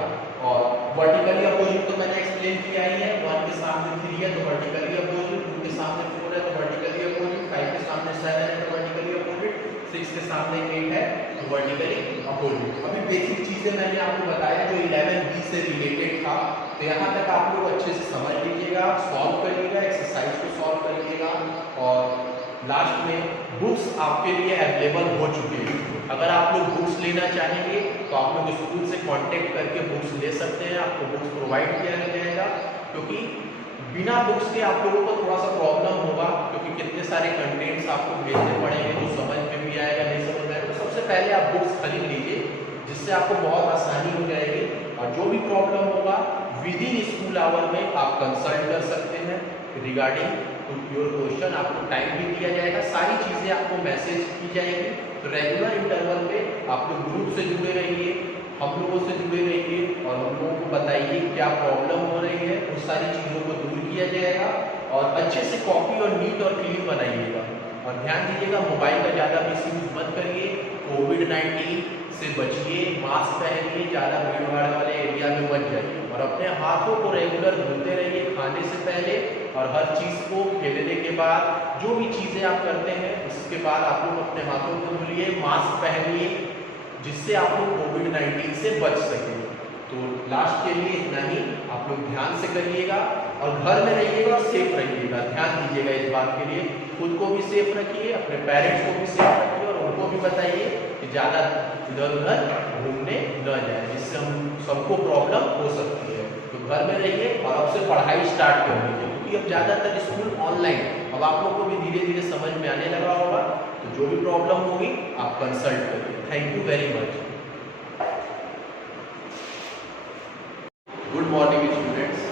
और वर्टिकली अपोजिट तो मैंने एक्सप्लेन किया ही है, 1 के सामने 3 है तो वर्टिकली अपोजिट, 2 के सामने 4 है तो वर्टिकली अपोजिट, 5 के सामने 7 है तो वर्टिकली अपोजिट, 6 के सामने 8 है तो वर्टिकली अपोजिट। अभी बेसिक चीजें मैंने आपको बताया जो 11B से रिलेटेड था, तो यहाँ तक आप लोग अच्छे से समझ लीजिएगा, सॉल्व करिएगा, एक्सरसाइज को सॉल्व करिएगा। और लास्ट में बुक्स आपके लिए अवेलेबल हो चुके हैं। अगर आप लोग बुक्स लेना चाहेंगे तो आप लोग स्कूल से कांटेक्ट करके बुक्स ले सकते हैं, आपको बुक्स प्रोवाइड किया जाएगा। क्योंकि बिना बुक्स के आप लोगों को थोड़ा सा प्रॉब्लम होगा, क्योंकि कितने सारे कंटेंट्स आपको भेजने पड़ेंगे तो समझ में भी आएगा, नहीं समझ में आएगा। तो सबसे पहले आप बुक्स खरीद लीजिए, जिससे आपको बहुत आसानी हो जाएगी। और जो भी प्रॉब्लम होगा विद इन स्कूल आवर में आप कंसल्ट कर सकते हैं रिगार्डिंग टू योर क्वेश्चन। आपको टाइम भी दिया जाएगा, सारी चीज़ें आपको मैसेज की जाएगी। तो रेगुलर इंटरवल पे आप लोग ग्रुप से जुड़े रहिए, हम लोगों से जुड़े रहिए और हम लोगों को बताइए क्या प्रॉब्लम हो रही है, उस सारी चीज़ों को दूर किया जाएगा। और अच्छे से कॉपी और नीट और क्लीन बनाइएगा। और ध्यान दीजिएगा मोबाइल का ज़्यादा मिसयूज मत करिए, कोविड-19 से बचिए, मास्क पहनिए, ज़्यादा भीड़ भाड़ वाले एरिया में मत जाइए। और अपने हाथों को रेगुलर धोते रहिए खाने से पहले, और हर चीज़ को खेलने के बाद, जो भी चीज़ें आप करते हैं उसके बाद आप लोग अपने हाथों को धुलिए, मास्क पहनिए, जिससे आप लोग कोविड-19 से बच सकें। तो लास्ट के लिए इतना ही, आप लोग ध्यान से करिएगा और घर में रहिएगा और सेफ रहिएगा। ध्यान दीजिएगा इस बात के लिए, खुद को भी सेफ रखिए, अपने पेरेंट्स को भी सेफ रखिए और उनको भी बताइए कि ज़्यादा इधर उधर घूमने न जाए, जिससे हम सबको प्रॉब्लम हो सकती है। तो घर में रहिए और अब से पढ़ाई स्टार्ट कर दीजिए, क्योंकि अब ज़्यादातर स्कूल ऑनलाइन, अब आप लोग को भी धीरे धीरे समझ में आने लगा होगा। तो जो भी प्रॉब्लम होगी आप कंसल्ट करिए। Thank you very much. Good morning students.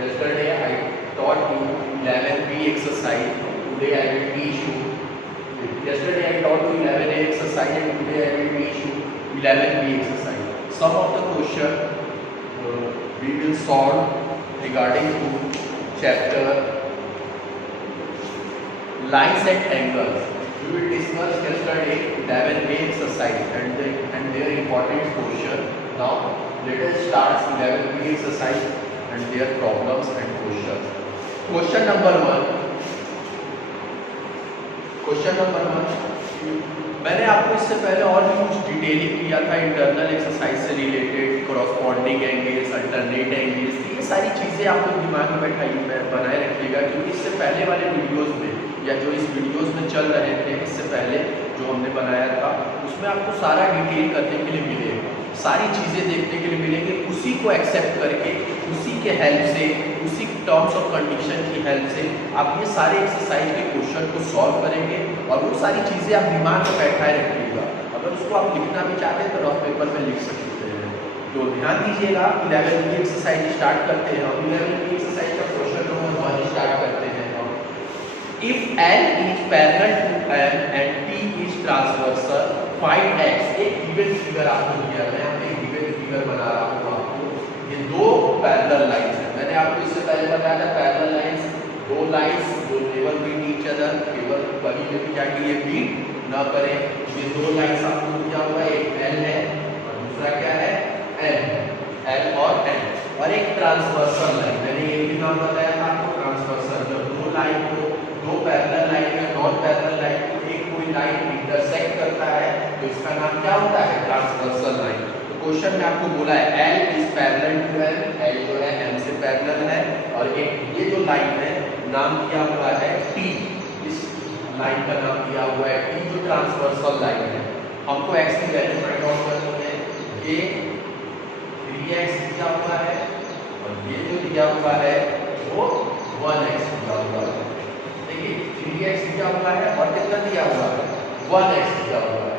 Yesterday I taught you 11B exercise. Today I will teach you. Yesterday I taught you 11A exercise and today I will teach you 11B exercise. Some of the question we will solve regarding to chapter lines and angles. We will discuss yesterday 11A exercise and their important question. Now let us start 11B exercise and their problems and questions. Question number 1. मैंने आपको इससे पहले और भी कुछ detailing किया था internal exercise से related, corresponding angles, alternate angles, ये सारी चीज़ें आप लोग दिमाग में बनाए रखिएगा। क्योंकि इससे पहले वाले वीडियोस में या जो इस वीडियोस में चल रहे थे इससे पहले जो हमने बनाया था, उसमें आपको सारा डिटेल करने के लिए मिलेगा, सारी चीज़ें देखने के लिए मिलेंगे। उसी को एक्सेप्ट करके, उसी के हेल्प से, उसी टर्म्स ऑफ कंडीशन की हेल्प से आप ये सारे एक्सरसाइज के क्वेश्चन को सॉल्व करेंगे। और वो सारी चीज़ें आप दिमाग में बैठाए रखिएगा। अगर उसको आप लिखना भी चाहते हैं तो रफ पेपर में लिख सकते हैं। तो ध्यान दीजिएगा। 11B एक्सरसाइज स्टार्ट करते हैं। हम 11B एक्सरसाइज का क्वेश्चन नंबर 1 स्टार्ट करते हैं। If L is parallel to M and T is transversal, find X। एक गिवन फिगर आपको दिया है, मैं यहाँ पे गिवन फिगर बना रहा हूँ आपको। ये दो पैरेलल लाइंस हैं, मैंने आपको इससे पहले बताया था पैरेलल लाइंस दो लाइंस जो नेवर बीट ईच अदर, केवल कभी भी क्या कि ये बीट ना करें। ये दो लाइंस आपको दिया हुआ है, एक L है और दूसरा क्या है M, L और M, और एक ट्रांसवर्सल लाइन, मैंने ये भी नाम बताया था आपको ट्रांसवर्सल। जब दो लाइन को दो पैरेलल लाइन या नॉन पैरेलल लाइन को एक कोई लाइन इंटरसेक्ट करता है तो इसका नाम क्या होता है ट्रांसवर्सल लाइन। तो क्वेश्चन में आपको बोला है L is parallel to M, L जो है M से पैरेलल है, और एक ये जो लाइन है नाम दिया हुआ है T, इस लाइन का नाम दिया हुआ है T जो ट्रांसवर्सल लाइन है। हमको X की वैल्यू फाइंड आउट करनी है, ये 3x दिया हुआ है और ये जो दिया हुआ है वो 1x दिया हुआ है। देखिए 3x दिया हुआ है और कितना दिया हुआ है 1x दिया हुआ है।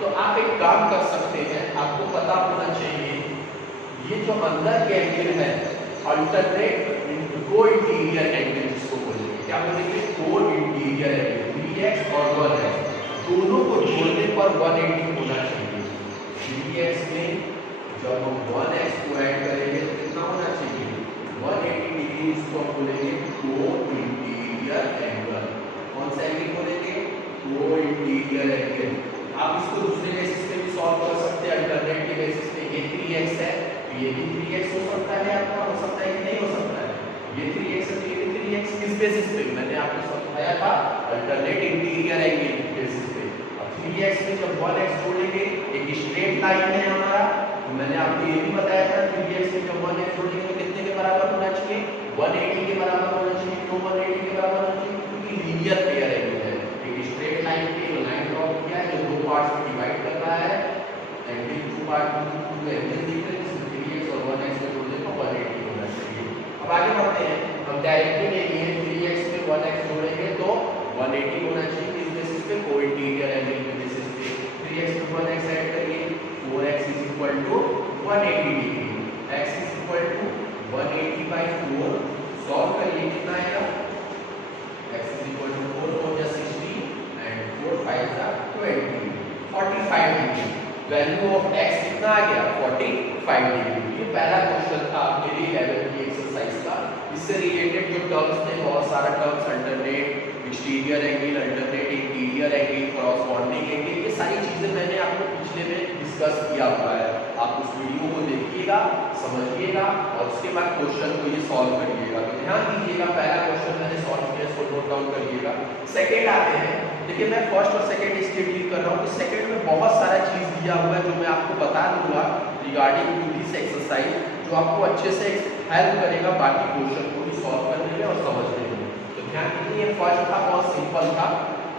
तो आप एक काम कर सकते हैं, आपको पता होना चाहिए ये जो अंदर के एंगल है अल्टरनेट को इंटीरियर एंगल जिसको बोलेंगे, क्या बोलेंगे को इंटीरियर एंगल 3x और 1x दोनों को जोड़ने पर 180 होना चाहिए। 3x में जब हम 1x को ऐड करेंगे तो कितना होना चाहिए 180 डिग्री, इसको हम बोलेंगे को इंटीरियर एंगल। कौन सा एंगल बोलेंगे को इंटीरियर एंगल। आप इसको दूसरे बेसिस पे भी सॉल्व कर सकते हैं, अल्टरनेट के बेसिस पे। ये 3x है तो ये भी 3x हो सकता है, आपका हो सकता है कि नहीं हो सकता है। ये 3x है तो ये भी 3x, किस बेसिस पे मैंने आपको समझाया था अल्टरनेट इंटीरियर एंगल के बेसिस पे। अब 3x में जब 1x जोड़ेंगे एक स्ट्रेट लाइन है हमारा, तो मैंने आपको ये भी बताया था 3x में जब 1x जोड़ेंगे तो कितने के बराबर होना चाहिए 180 के बराबर होना चाहिए। क्यों 180 के बराबर होना चाहिए क्योंकि लीनियर पेयर एंगल है, एक स्ट्रेट लाइन पे लाइन ड्रॉ किया है जो दो पार्ट्स में डिवाइड कर रहा है, angle two part two angle दिख रहे हैं, 3x और 1x को जोड़ने पर 180 होना चाहिए। अब आगे बढ़ते हैं, हम डायरेक्टली लेंगे 3x में 1x जोड़ेंगे तो 180 होना चाहिए, किस बेसिस पे को इंटीरियर एंगल के बेसिस पे। 3x में 1x ऐड करिए 4x is equal to 180 degree, x is equal to 180 by 4, solve करिए कितना आएगा x इज इक्वल टू 4 4 जा 60 एंड 4 5 जा 20, 45 डिग्री। वैल्यू ऑफ x कितना आ गया 45 डिग्री। ये पहला क्वेश्चन था आपके लिए 11 की एक्सरसाइज का। इससे रिलेटेड जो टर्म्स थे बहुत सारा terms, alternate exterior angle, alternate interior angle, corresponding angle, ये सारी चीजें मैंने आपको पिछले में डिस्कस किया हुआ है। आप उस वीडियो को देखिएगा, समझिएगा और उसके बाद क्वेश्चन को ये सॉल्व करिएगा। तो ध्यान दीजिएगा, पहला क्वेश्चन मैंने सॉल्व किया, इसको नोट डाउन करिएगा। सेकंड आते हैं, देखिए मैं फर्स्ट और सेकंड स्टेप डील कर रहा हूँ कि सेकंड में बहुत सारा चीज दिया हुआ है जो मैं आपको बता दूंगा रिगार्डिंग टू दिस एक्सरसाइज, जो आपको अच्छे से हेल्प करेगा बाकी क्वेश्चन को भी सॉल्व करने में और समझने में। तो ध्यान दीजिए, ये फर्स्ट था बहुत सिंपल था,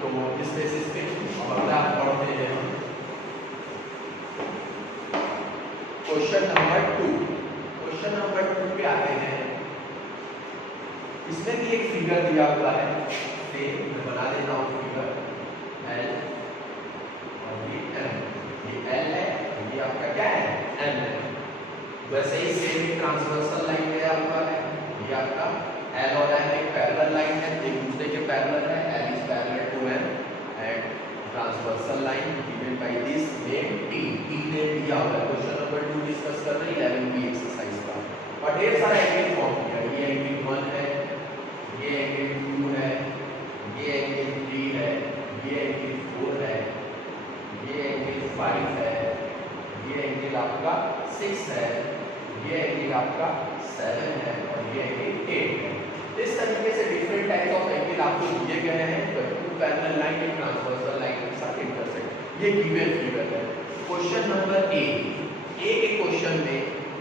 तो इस बेसिस पे अगला पढ़ते हैं हम क्वेश्चन नंबर 2। क्वेश्चन नंबर 2 पे आते हैं, इसमें भी एक फिगर दिया हुआ है, मैं बना देता हूँ फिगर L और ये M, ये L है ये आपका क्या है M है। वैसे ही सेम ट्रांसवर्सल लाइन है आपका है, ये आपका L और M एक पैरेलल लाइन है, एक दूसरे के पैरेलल है, L is parallel to M and transversal line given by this name T। T ने दिया हुआ है, क्वेश्चन नंबर 2 डिस्कस कर रहे हैं 11 की एक्सरसाइज का। और ढेर सारा एंगल फॉर्म किया, ये एंगल 1 है, ये एंगल 2 है, ये एंगल 3 है, ये एंगल 4 है, ये एंगल 5 है, ये एंगल आपका 6 है, ये एंगल आपका 7 है और ये एंगल 8 है। इस तरीके से डिफरेंट टाइप्स ऑफ एंगल आपको दिए गए हैं, टू पैरेलल लाइन एक ट्रांसवर्सल लाइन के साथ इंटरसेक्ट। ये गिवन फिगर है। क्वेश्चन नंबर ए के क्वेश्चन में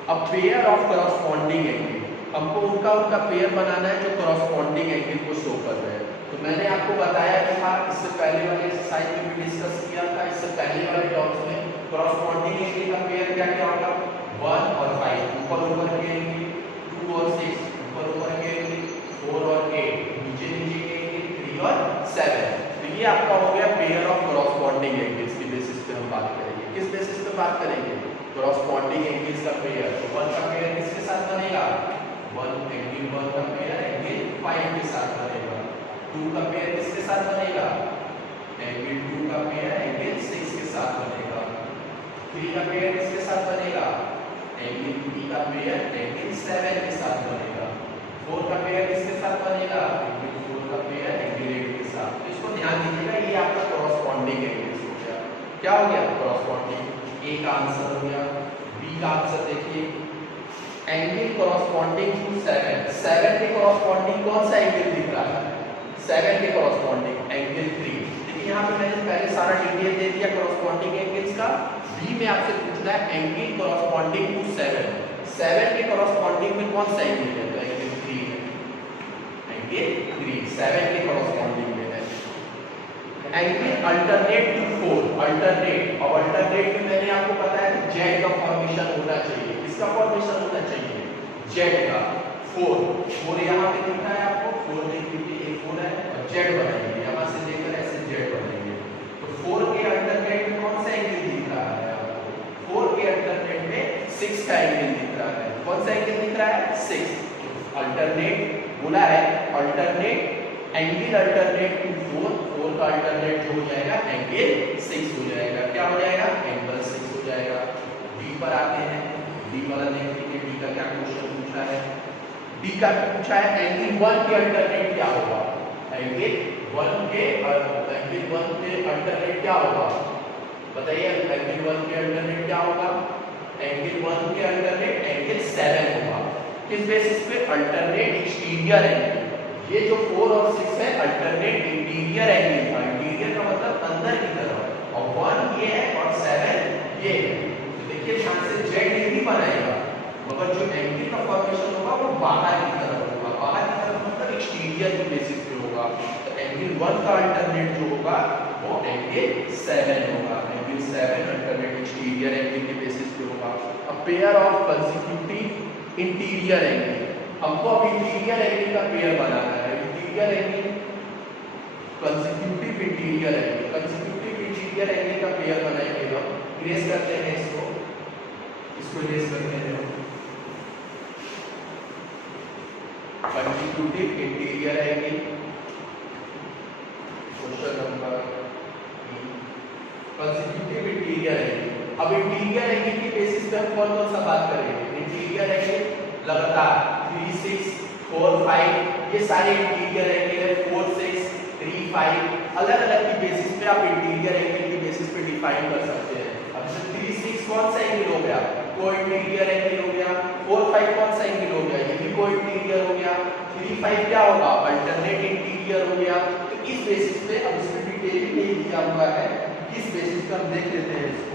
a pair of corresponding angle, हमको उनका पेयर बनाना है जो करस्पॉन्डिंग एंगल को शो कर रहे हैं। तो मैंने आपको बताया था, इससे पहले वाले एक्सरसाइज में भी डिस्कस किया था, इससे पहले वाले टॉपिक में करस्पॉन्डिंग एंगल का पेयर क्या क्या होगा 1 और 5, ऊपर ऊपर के एंगल 2 और 6, ऊपर ऊपर के एंगल 4 और 8, नीचे नीचे के एंगल 3 और 7। तो ये आपका हो गया पेयर ऑफ करस्पॉन्डिंग एंगल्स की बेसिस पे हम बात करेंगे। किस बेसिस पे बात करेंगे करस्पॉन्डिंग एंगल्स का पेयर। तो 1 का पेयर किसके साथ बनेगा 1 एंगल 1 का पेयर एंगल 5 के साथ बनेगा। 2 का पेयर किसके साथ बनेगा, एंगल 2 का पेयर एंगल 6 के साथ बनेगा। 3 का पेयर किसके साथ बनेगा, एंगल 3 का पेयर एंगल 7 के साथ बनेगा। 4 का पेयर किसके साथ बनेगा, एंगल 4 का पेयर एंगल 8 के साथ। इसको ध्यान दीजिएगा, ये आपका कॉरस्पॉन्डिंग एंगल्स हो गया। क्या हो गया, कॉरस्पॉन्डिंग। ए का आंसर हो गया। बी का आंसर देखिए, एंगल कॉरस्पॉन्डिंग टू 7, 7 के कॉरस्पॉन्डिंग कौन सा एंगल दिख रहा है, 7 के कॉरस्पॉन्डिंग एंगल 3। देखिए यहाँ पे मैंने पहले सारा डिटेल दे दिया कॉरस्पॉन्डिंग एंगल्स का। बी में आपसे पूछ रहा है एंगल कॉरस्पॉन्डिंग टू 7, 7 के कॉरस्पॉन्डिंग में कौन सा एंगल है, तो एंगल 3 है, एंगल 3 7 के कॉरस्पॉन्डिंग में है। एंगल अल्टरनेट टू 4, अल्टरनेट, और अल्टरनेट में मैंने आपको बताया कि जेड का फॉर्मेशन होना चाहिए। किसका फॉर्मेशन होना चाहिए, जेड का। 4 यहाँ पे दिख रहा है आपको, 4 देखिए ये 4 है और जेड बनाएंगे, यहाँ से लेकर ऐसे जेड बनाएंगे। तो 4 के अल्टरनेट में कौन सा एंगल दिख रहा है आपको, 4 के अल्टरनेट में 6 का एंगल दिख रहा है। कौन सा एंगल दिख रहा है, 6। अल्टरनेट बोला है, अल्टरनेट एंगल अल्टरनेट टू 4, 4 का अल्टरनेट जो हो जाएगा एंगल 6 हो जाएगा। क्या हो जाएगा, एंगल 6 हो जाएगा। डी पर आते हैं, डी वाला देखते हैं डी का क्या क्वेश्चन पूछा है। डी का पूछा है एंगल 1 के अल्टरनेट क्या होगा, एंगल 1 के अल्टरनेट क्या होगा, बताइए। एंगल 1 के अल्टरनेट क्या होगा, एंगल 1 के अल्टरनेट एंगल 7 होगा। किस बेसिस पे, अल्टरनेट एक्सटीरियर एंगल। ये जो 4 और 6 है अल्टरनेट इंटीरियर एंगल था, इंटीरियर का मतलब अंदर की तरफ, और 1 ये है और 7 ये है। तो देखिए ध्यान से, जेड ये भी बनाएगा मगर जो एंगल का फॉर्मेशन होगा वो बाहर की तरफ होगा, बाहर की तरफ मतलब एक्सटीरियर की बेसिस पे होगा। तो एंगल 1 का अल्टरनेट जो होगा वो एंगल 7 होगा, एंगल 7 अल्टरनेट एक्सटीरियर एंगल की बेसिस पे होगा। A pair of consecutive interior angle, हमको अब इंटीरियर एंगल का पेयर बनाना है। Interior angle, consecutive interior angle, consecutive interior angle का पेयर बनाएंगे हम। इरेज करते हैं इसको इरेज करते हैं। Consecutive interior angle, question number, consecutive interior angle. अब इंटीरियर एंगल की बेसिस पे हम कौन कौन सा बात करेंगे, इंटीरियर एंगल लगातार 3, 6, 4, 5 ये सारे इंटीरियर एंगल है। 4, 6, 3, 5 अलग अलग की बेसिस पे आप इंटीरियर एंगल की बेसिस पे डिफाइन कर सकते हैं। अब जैसे 3, 6 कौन सा एंगल हो गया, को इंटीरियर एंगल हो गया। 4, 5 कौन सा एंगल हो गया, ये भी को इंटीरियर हो गया। 3, 5 क्या होगा, अल्टरनेट इंटीरियर हो गया। तो इस बेसिस पे, अब इसमें डिटेल ही नहीं दिया हुआ है, किस बेसिस पे हम देख लेते हैं इसको।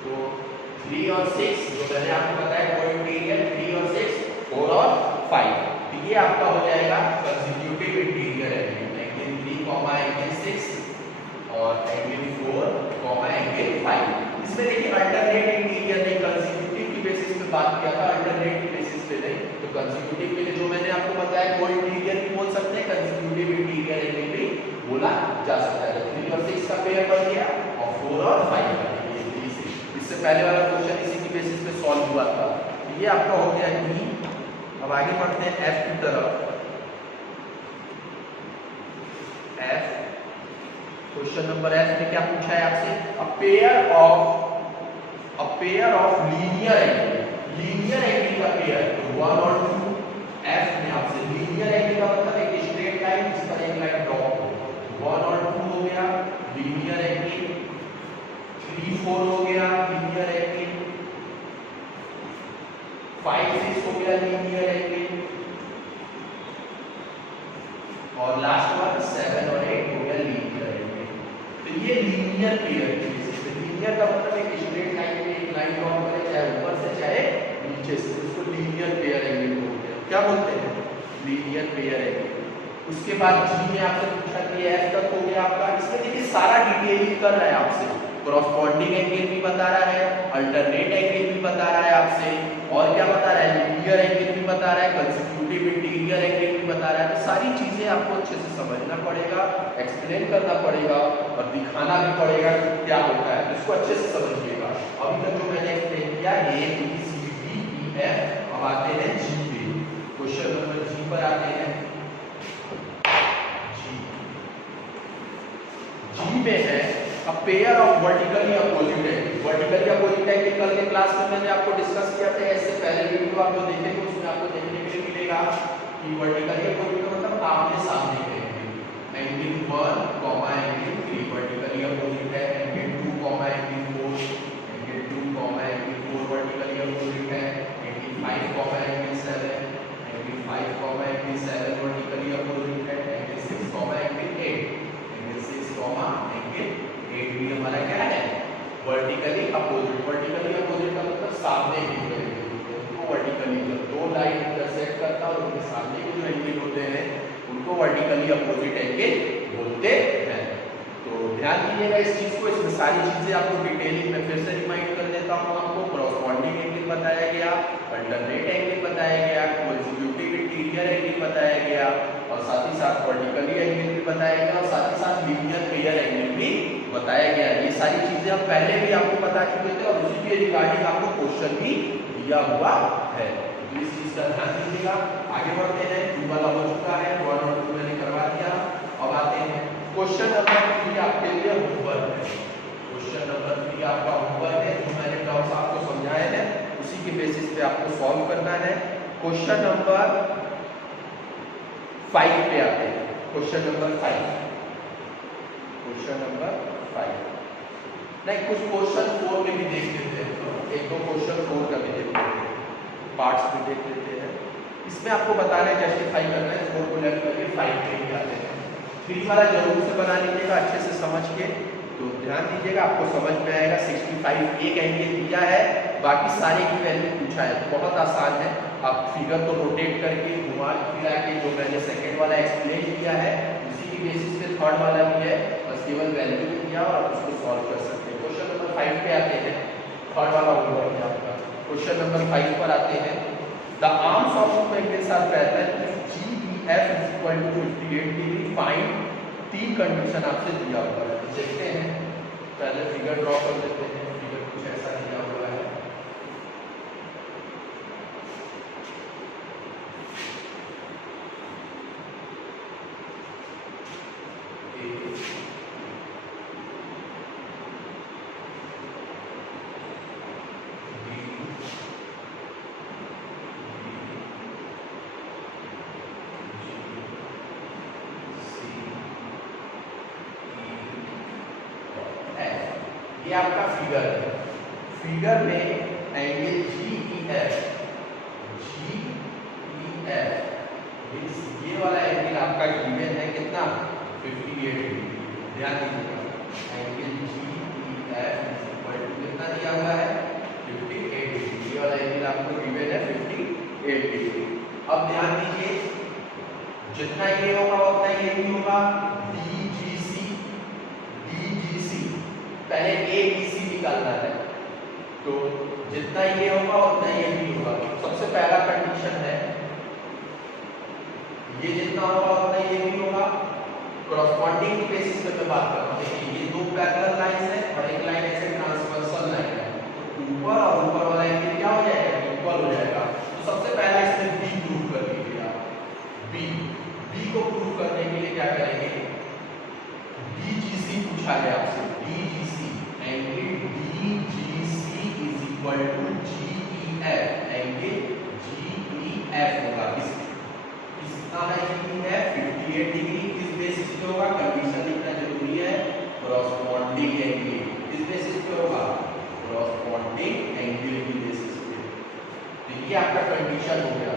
तो 3 और 6 जो मैंने आपको बताया को इंटीरियर, 3 और 6, 4 और 5, तो ये आपका हो जाएगा consecutive interior angle. Angle 3, angle 6 और एंगल 4, एंगल 5। इसमें देखिए अल्टरनेट इंटीरियर नहीं, कंसेक्यूटिव की बेसिस पे बात किया था, अल्टरनेट की बेसिस पे नहीं। तो कंसेक्यूटिव के लिए जो मैंने आपको बताया को इंटीरियर भी बोल सकते हैं, कंसेक्यूटिव इंटीरियर एंगल भी बोला जा सकता है। 3 और 6 का पेयर बन गया और 4 और 5 का। इससे पहले वाला क्वेश्चन इसी की बेसिस पे सॉल्व हुआ था। ये आपका हो गया ई। अब आगे बढ़ते हैं एफ की तरफ। एफ, क्वेश्चन नंबर एफ में क्या पूछा है आपसे, a pair of linear angle, linear angle का पेयर, तो 1 और 2। एफ में आपसे लीनियर एंगल का मतलब एक स्ट्रेट लाइन जिस पर एक लाइन ड्रॉप हो। 1 और 2 हो गया लीनियर एंगल, 3, 4 हो गया लीनियर एंगल, 5, 6 हो गया लीनियर एंगल, और लास्ट वन 7 और 8 हो गया लीनियर एंगल। तो ये लीनियर पेयर की बेसिस पे, लीनियर का मतलब एक स्ट्रेट लाइन में एक लाइन ड्रॉ करे, चाहे ऊपर से चाहे नीचे से, उसको लीनियर पेयर एंगल बोलते हैं। क्या बोलते हैं, लीनियर पेयर एंगल। उसके बाद जी में आपसे पूछा कि एफ तक हो गया आपका। इसमें देखिए सारा डिटेलिंग कर रहा है आपसे, कॉरस्पॉन्डिंग एंगल भी बता रहा है, अल्टरनेट एंगल भी बता रहा है आपसे, और क्या बता रहा है, लीनियर एंगल भी बता रहा है, कंसेक्यूटिव इंटीरियर एंगल भी बता रहा है। तो सारी चीजें आपको अच्छे से समझना पड़ेगा, एक्सप्लेन करना पड़ेगा और दिखाना भी पड़ेगा कि क्या होता है। इसको अच्छे से समझिएगा। अभी तक जो मैंने एक्सप्लेन किया A B C D E F, अब आते हैं जी पे। क्वेश्चन नंबर जी पर आते हैं। जी में है a pair of vertically opposite angle. Vertically opposite angle कल के क्लास में मैंने आपको डिस्कस किया था। इससे पहले वीडियो आप जो देखेंगे उसमें आपको देखने के लिए मिलेगा कि वर्टिकली अपोजिट का मतलब आमने सामने के एंगल 1, एंगल 3 वर्टिकली अपोजिट है, angle 2, angle 4, angle 2, angle 4 vertically opposite है, angle 5, angle 7, angle 5, angle 7 vertically opposite है, एंगल 6, एंगल 8, एंगल 6, एंगल 8 भी हमारा क्या है, वर्टिकली अपोजिट। वर्टिकली अपोजिट का मतलब सामने की जो एंगल होते हैं उनको वर्टिकली, जब दो लाइन इंटरसेक्ट करता है और उनके सामने के जो एंगल होते हैं उनको वर्टिकली अपोजिट एंगल बोलते हैं। तो ध्यान दीजिएगा इस चीज को। इसमें सारी चीजें आपको डिटेलिंग में फिर से रिमाइंड कर देता हूँ। आपको कॉरस्पॉन्डिंग एंगल बताया गया, अल्टरनेट एंगल बताया गया, कंसेक्यूटिव इंटीरियर एंगल बताया गया, और साथ ही साथ वर्टिकली एंगल भी बताया गया, और साथ ही साथ लीनियर पेयर एंगल भी बताया गया। ये सारी चीजें हम पहले भी आपको बता चुके थे और उसी के रिगार्डिंग आपको क्वेश्चन भी दिया हुआ है। तो इस चीज का ध्यान दीजिएगा। आगे बढ़ते हैं। 2 वाला हो चुका है, 1 और 2 मैंने करवा दिया। अब आते हैं क्वेश्चन नंबर 3 आपके लिए होमवर्क है। क्वेश्चन नंबर 3 आपका होमवर्क है, जो मैंने टर्म्स आपको समझाए हैं उसी के बेसिस पे आपको सॉल्व करना है। क्वेश्चन नंबर 5 पे आते हैं। क्वेश्चन नंबर 5, क्वेश्चन नंबर 5 नहीं, कुछ क्वेश्चन 4 में भी देख लेते हैं, तो एक दो क्वेश्चन 4 का भी देख लेते हैं, पार्ट्स भी देख लेते हैं। इसमें आपको बताना है, जस्टिफाई करना है, 4 को लेफ्ट करके 5 पे ही आते हैं। 3 वाला जरूर से बना लीजिएगा अच्छे से समझ के। तो ध्यान दीजिएगा, आपको समझ में आएगा। 65 एक एंगल दिया है, बाकी सारे की वैल्यू पूछा है, तो बहुत आसान है। आप फिगर को रोटेट करके घुमा फिरा के जो मैंने सेकंड वाला एक्सप्लेन किया है उसी की बेसिस पे थर्ड वाला भी है, बस केवल वैल्यू दिया और आप उसको सॉल्व कर सकते हैं। क्वेश्चन नंबर 5 पे आते हैं। थर्ड वाला होमवर्क है आपका। क्वेश्चन नंबर 5 पर आते हैं। The arms of two angles are parallel if GEF is equal to 58 degree find. 3 condition आपसे दिया हुआ है। देखते हैं, पहले फिगर ड्रॉ कर देते हैं। फिगर कुछ ऐसा दिया हुआ है। ये आपका फिगर है। फिगर में एंगल GEF ये वाला एंगल आपका गिवन है कितना, 58 डिग्री। ध्यान दीजिएगा, एंगल GEF कितना दिया हुआ है, 58 डिग्री। ये वाला एंगल आपको गिवन है 58 डिग्री। अब ध्यान दीजिए, जितना ये होगा उतना ये भी होगा। DGC पहले ABC निकालना है, तो जितना ये होगा उतना ये भी होगा। सबसे पहला कंडीशन है ये जितना होगा उतना ये भी होगा। कॉरस्पॉन्डिंग बेसिस पे मैं बात कर रहा हूँ। देखिए ये 2 पैरेलल लाइन है और एक लाइन ऐसे ट्रांसवर्सल लाइन है, तो ऊपर और ऊपर वाला एंगल क्या हो जाएगा, इक्वल हो जाएगा। तो सबसे पहला इसमें B प्रूव कर लीजिए आप। B को प्रूव करने के लिए क्या करेंगे, DGC पूछा है आपसे। DGC angle DGC is equal to GEF angle GEF होगा। कितना है, है 58 डिग्री। किस बेसिस पे होगा, कंडीशन लिखना जरूरी है। कॉरस्पॉन्डिंग एंगल किस बेसिस पे होगा, कॉरस्पॉन्डिंग एंगल की बेसिस पे। तो ये आपका कंडीशन हो गया।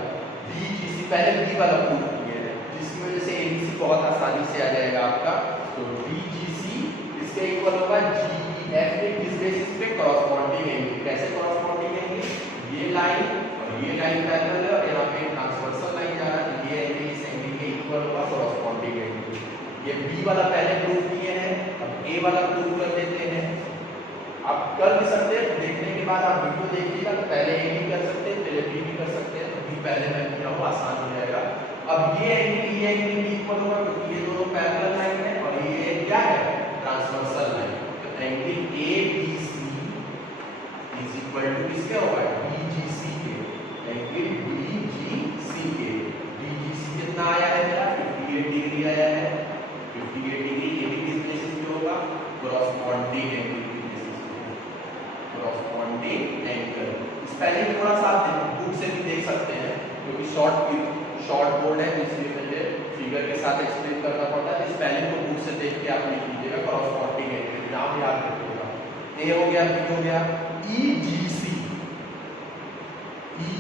DGC पहले B वाला प्रूफ किया है, जिसकी वजह से ABC बहुत आसानी से आ जाएगा आपका। तो DGC इसके इक्वल होगा GEF के किस बेसिस पे, कॉरस्पॉन्डिंग एंगल। कैसे कॉरस्पॉन्डिंग एंगल, ये लाइन और ये लाइन पैरेलल है और यहाँ पे ट्रांसवर्सल लाइन जा रहा है, ये एंगल इस एंगल के इक्वल होगा, कॉरस्पॉन्डिंग ये बी वाला पहले प्रूव किए हैं, अब ए वाला प्रूव कर देते हैं। आप कर भी सकते हैं, देखने के बाद आप वीडियो देखिएगा तो पहले ए भी कर सकते हैं, पहले बी भी कर सकते हैं, तो बी पहले मैं किया हूँ, आसान हो जाएगा। अब ये एंगल बी इक्वल होगा क्योंकि ये दोनों पैरेलल लाइन है और ये क्या है, ट्रांसवर्सल लाइन। तो angle A B C is equal to किसके होगा, डी जी सी के। एंगल डी जी सी के, डी जी सी कितना आया है मेरा, 58 डिग्री आया है। 58 डिग्री ये भी किस बेसिस पे होगा, कॉरस्पॉन्डिंग एंगल की बेसिस पे, कॉरस्पॉन्डिंग एंगल। स्पेलिंग थोड़ा सा बुक से भी देख सकते हैं क्योंकि शॉर्ट बोर्ड है इसलिए मुझे फिगर के साथ एक्सप्लेन करना पड़ता है। स्पेलिंग को बुक से देख के आप लिख लीजिएगा, कॉरस्पॉन्डिंग एंगल नाम याद रखिएगा। ए हो गया, बी हो गया, ई जी सी, ई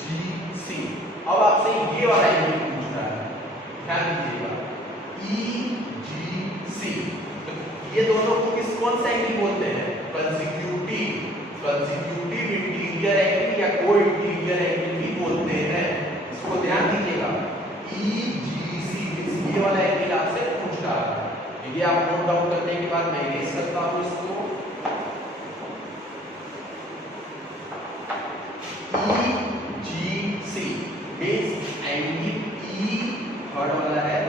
जी सी। अब आपसे ये वाला एंगल पूछ रहा है, ध्यान दीजिएगा, ई जी सी। तो ये दोनों को कौन सा एंगल बोलते हैं, कंसेक्यूटिव इंटीरियर एंगल या को इंटीरियर एंगल भी बोलते हैं। इसको ध्यान दीजिएगा, ई जी सी ये वाला एंगल आपसे पूछ रहा है। ये आप नोट डाउन करने के बाद मैं इरेज करता हूं इसको। ई जी सी मींस एंगल ई थर्ड वाला है,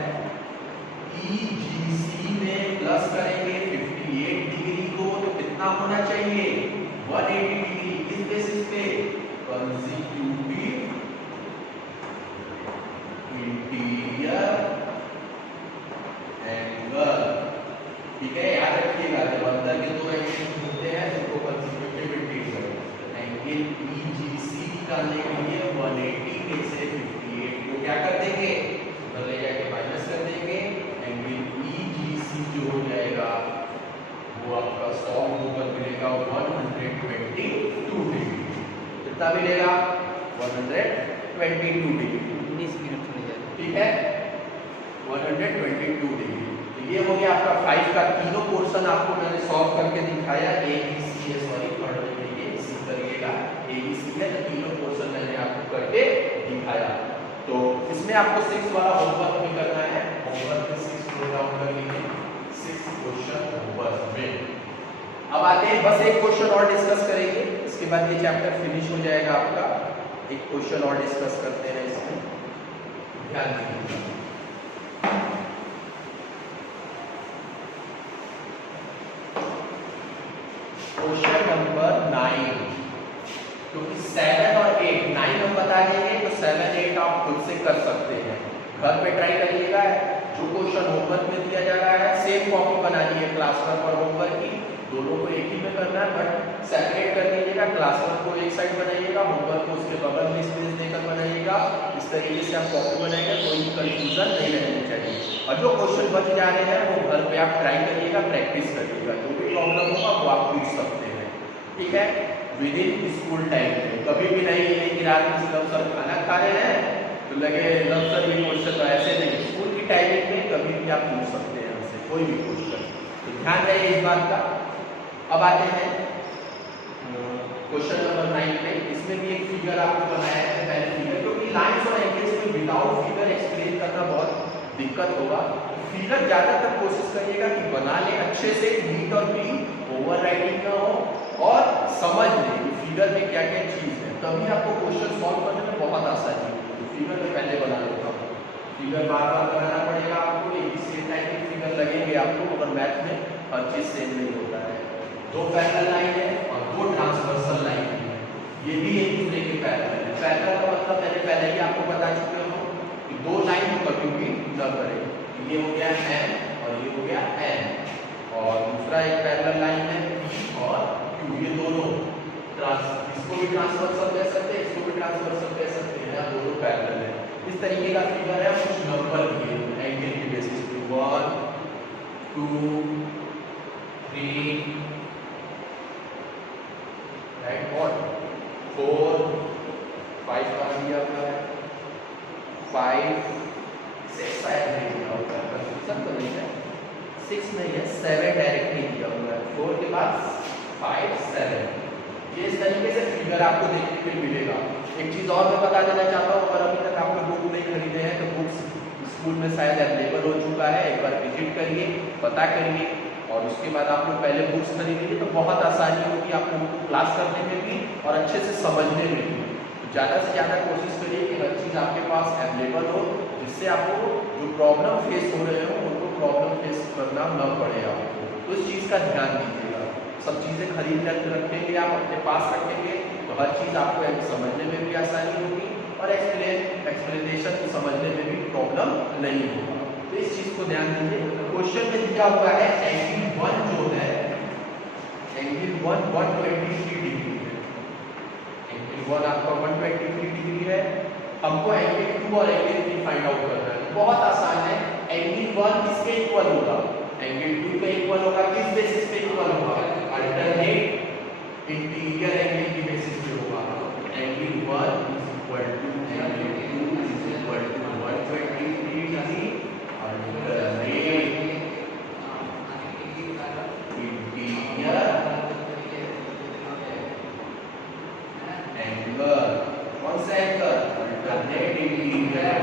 ई जी सी में प्लस करेंगे 58 डिग्री को तो कितना होना चाहिए, 180 डिग्री। किस बेसिस पे, कंसेक्यूटिव इंटीरियर एंगल। ठीक है, याद रखिएगा जब अंदर के दो एंगल होते हैं तो कंसेक्यूटिव इंटीरियर एंगल ई जी सी निकालने के लिए 180 में से 58 को क्या कर देंगे, उधर ले जाके माइनस कर देंगे। एंगल ई जी सी जो हो जाएगा वो आपका 100 ऊपर मिलेगा 122 डिग्री। कितना मिलेगा, 122 डिग्री। 19 मिनट हो जाएगा, ठीक है, 122 डिग्री। तो ये हो गया आपका 5 का तीनों पोर्शन आपको मैंने सॉल्व करके दिखाया। ए बी सी है, सॉरी थर्ड में ये सी करिएगा, ए बी सी है तो तीनों पोर्शन मैंने आपको करके दिखाया। तो इसमें आपको 6 वाला होमवर्क भी करना है, होमवर्क में 6 नोट डाउन कर लीजिए, 6 क्वेश्चन होमवर्क में। अब आते हैं, बस एक क्वेश्चन और डिस्कस करेंगे, इसके बाद ये चैप्टर फिनिश हो जाएगा आपका। एक क्वेश्चन और डिस्कस करते हैं इसमें, ध्यान दीजिए। क्वेश्चन नंबर 9, क्योंकि 7 और 8, 9 हम बता देंगे तो 7, 8 आप खुद से कर सकते हैं, घर पे ट्राई करिएगा। जो क्वेश्चन होमवर्क में दिया जा रहा है सेम कॉपी बना लीजिए, क्लास वर्क और होमवर्क की दोनों को एक ही में करना है, बट सेपरेट कर लीजिएगा। क्लास वर्क को एक साइड बनाइएगा, होमवर्क को उसके बगल में स्पेस देकर बनाइएगा। इस तरीके से आप कॉपी बनाएंगे, कोई कंफ्यूजन नहीं रहनी चाहिए। और जो क्वेश्चन बच जा रहे हैं वो घर पे आप ट्राई करिएगा, प्रैक्टिस करिएगा, जो भी प्रॉब्लम होगा वो आप पूछ सकते हैं। ठीक है, विद इन स्कूल टाइम में, कभी भी नहीं है कि रात में सब सर खाना खा रहे हैं तो लगे लव सर ये क्वेश्चन, तो ऐसे नहीं, स्कूल की टाइमिंग में कभी भी आप पूछ सकते हैं हमसे कोई भी क्वेश्चन, तो ध्यान रहे इस बात का। अब आते हैं क्वेश्चन नंबर 9 पे। इसमें भी एक फिगर आपको बनाया है, पहले फिगर, क्योंकि लाइंस और एंगल्स में विदाउट फिगर एक्सप्लेन करना बहुत दिक्कत होगा। फिगर ज्यादातर कोशिश करिएगा कि बना ले अच्छे से, नीट और क्लीन, ओवर राइटिंग ना हो, और समझ ले कि फिगर में क्या क्या चीज है, तभी आपको क्वेश्चन सॉल्व करने में बहुत आसानी होगी। तो फिगर में पहले बना लेता हूँ, फिगर बार बार बनाना पड़ेगा आपको, एक ही सेम टाइप के फिगर लगेंगे आपको, मगर मैथ में हर चीज सेम नहीं होता है। 2 पैरेलल लाइन है और 2 ट्रांसवर्सल लाइन है, ये भी एक दूसरे के पैरेलल है। पैरेलल का मतलब मैंने पहले ही आपको बता चुके हो कि 2 लाइन को कभी भी न करें। ये हो गया M और ये हो गया N, और दूसरा एक पैरेलल लाइन है P और Q, ये दोनों इसको भी ट्रांसवर्सल कह सकते हैं, इसको भी ट्रांसवर्सल कह सकते हैं, दोनों पैरेलल है। इस तरीके का फिगर है, कुछ नंबर दिए एंगल की बेसिस पे 1 2 3 राइट, व्हाट 4 5 का दिया हुआ है, 5 6 शायद नहीं दिया हुआ है, कंफ्यूजन तो नहीं है, 6 नहीं है, 7 डायरेक्टली दिया हुआ है, 4 के बाद 5 7। ये इस तरीके से फिगर आपको देखने को मिलेगा। एक चीज और मैं बता देना चाहता हूँ, अगर अभी तक आपने बुक नहीं खरीदे हैं तो बुक्स स्कूल में शायद अवेलेबल हो चुका है, एक बार विजिट करिए, पता करिए और उसके बाद आप लोग पहले बुक्स खरीद लीजिए, तो बहुत आसानी होगी आप लोगों को क्लास करने में भी और अच्छे से समझने में भी। तो ज़्यादा से ज़्यादा कोशिश करिए कि हर चीज़ आपके पास अवेलेबल हो, जिससे आपको जो प्रॉब्लम फेस हो रहे हो उनको प्रॉब्लम फेस करना न पड़े आपको। तो इस चीज़ का ध्यान दीजिएगा। सब चीज़ें खरीद कर रखेंगे, आप अपने पास रखेंगे तो हर चीज़ आपको समझने में भी आसानी होगी और एक्सप्लेनेशन समझने में भी प्रॉब्लम नहीं होगा। तो इस चीज़ को ध्यान दीजिए। क्वेश्चन में दिया हुआ है एंगल 1 जो है, एंगल 1 123 डिग्री है। एंगल 1 आपका 123 डिग्री है। हमको एंगल 2 और एंगल 3 फाइंड आउट करना है। बहुत आसान है। एंगल 1 किसके इक्वल होगा? एंगल 2 के इक्वल होगा। किस बेसिस पे इक्वल होगा? अल्टरनेट इंटीरियर एंगल की बेसिस पे होगा। Angle 1 is equal to angle 2 is equal to 123 degree alternate interior angle. कौन सा एंगल? Alternate interior.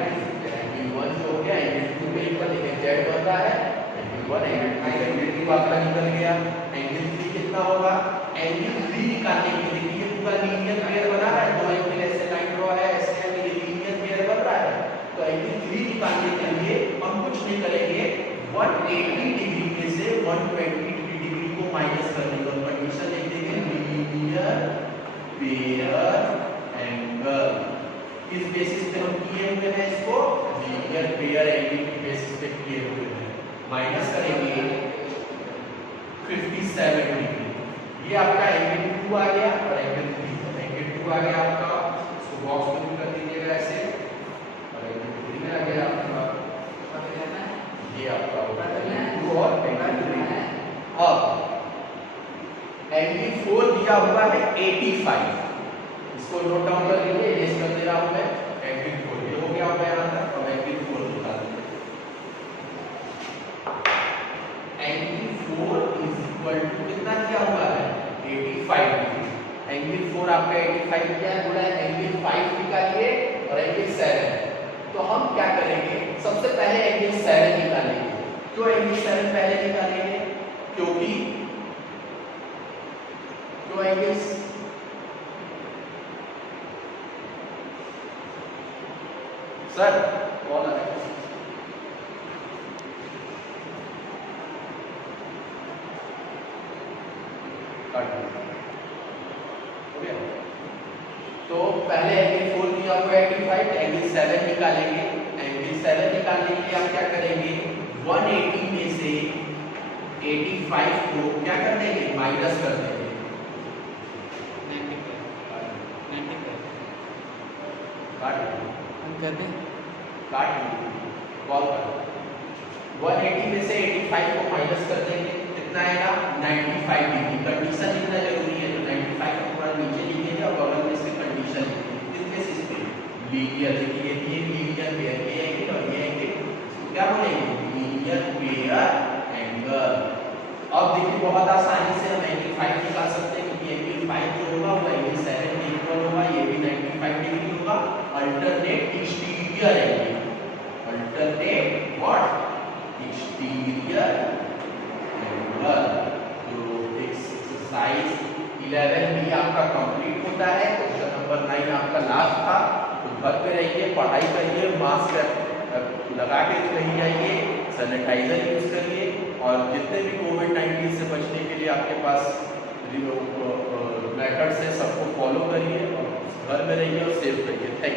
एंगल 1 जो हो गया एंगल 2 के इक्वल, जेड बन रहा है। एंगल 1 एंगल 2 आपका निकल गया। एंगल 3 कितना होगा? एंगल 3 निकालने के लिए ये पूरा लीनियर पेयर बना है, दो एंगल ऐसे लाइन ड्रॉ है, ऐसे ये लीनियर पेयर बन रहा है। तो एंगल 3 निकालने के लिए हम कुछ नहीं करेंगे, 180 डिग्री में से 123 डिग्री को माइनस कर देंगे और कंडीशन लिख देंगे लीनियर पेयर एंगल। किस बेसिस पे हम किए हुए हैं इसको? लीनियर पेयर एंगल की बेसिस पे किए हुए हैं। माइनस करेंगे 57 डिग्री। ये आपका एंगल 2 आ गया और एंगल 3। एंगल 2 आ गया आपका, इसको बॉक्स में फिल कर दीजिएगा ऐसे, और एंगल 3 आ गया आपका, ये आपका एंगल 2 और एंगल 3। अब एंगल 4 दिया हुआ है 85। इसको नोट डाउन कर लीजिए, इरेज कर दे रहा हूं मैं। एंगल 4 ये हो गया होगा यहां तक। अब एंगल 4 निकाल लीजिए। एंगल 4 इज इक्वल टू कितना दिया हुआ है? 85 डिग्री। एंगल 4 आपका 85 क्या है? बोला है एंगल 5 निकालिए और एंगल 7। तो हम क्या करेंगे? सबसे पहले एंगल 7 निकालेंगे। क्यों एंगल 7 पहले निकालेंगे? क्योंकि एंगल सर कौन आ रहा है? तो पहले एंगल 4 दिया हुआ है 85, एंगल 7 निकालेंगे। एंगल 7 निकालने के लिए आप क्या करेंगे? 180 में से 85 को क्या कर देंगे? माइनस कर देंगे। 95 कॉल कर 180 में से 85 को माइनस कर देंगे, कितना आएगा? 95 डिग्री। कंडीशन लिखना जरूरी है, तो 95 को थोड़ा नीचे लिखेंगे और बगल में इसके कंडीशन लिखेंगे। किस बेसिस पे? लीनियर। देखिए ये लीनियर पेयर, ये एंगल और ये एंगल क्या बोलेंगे? Linear pair angle. अब देखिए बहुत आसानी से हम एंगल 5 निकाल सकते हैं, क्योंकि एंगल 5 जो होगा वो एंगल 7 के इक्वल होगा, ये भी 95 डिग्री होगा। Alternate exterior angle, alternate what? Exterior angle. तो एक्सरसाइज 11 भी आपका कंप्लीट होता है। क्वेश्चन नंबर 9 आपका लास्ट था। तो घर पे रहिए, पढ़ाई करिए, मास्क लगा के कहीं जाइए, सैनिटाइजर यूज करिए और जितने भी कोविड-19 से बचने के लिए आपके पास मेथड्स है सबको फॉलो करिए और घर में रहिए और सेफ रहिए। Thank you.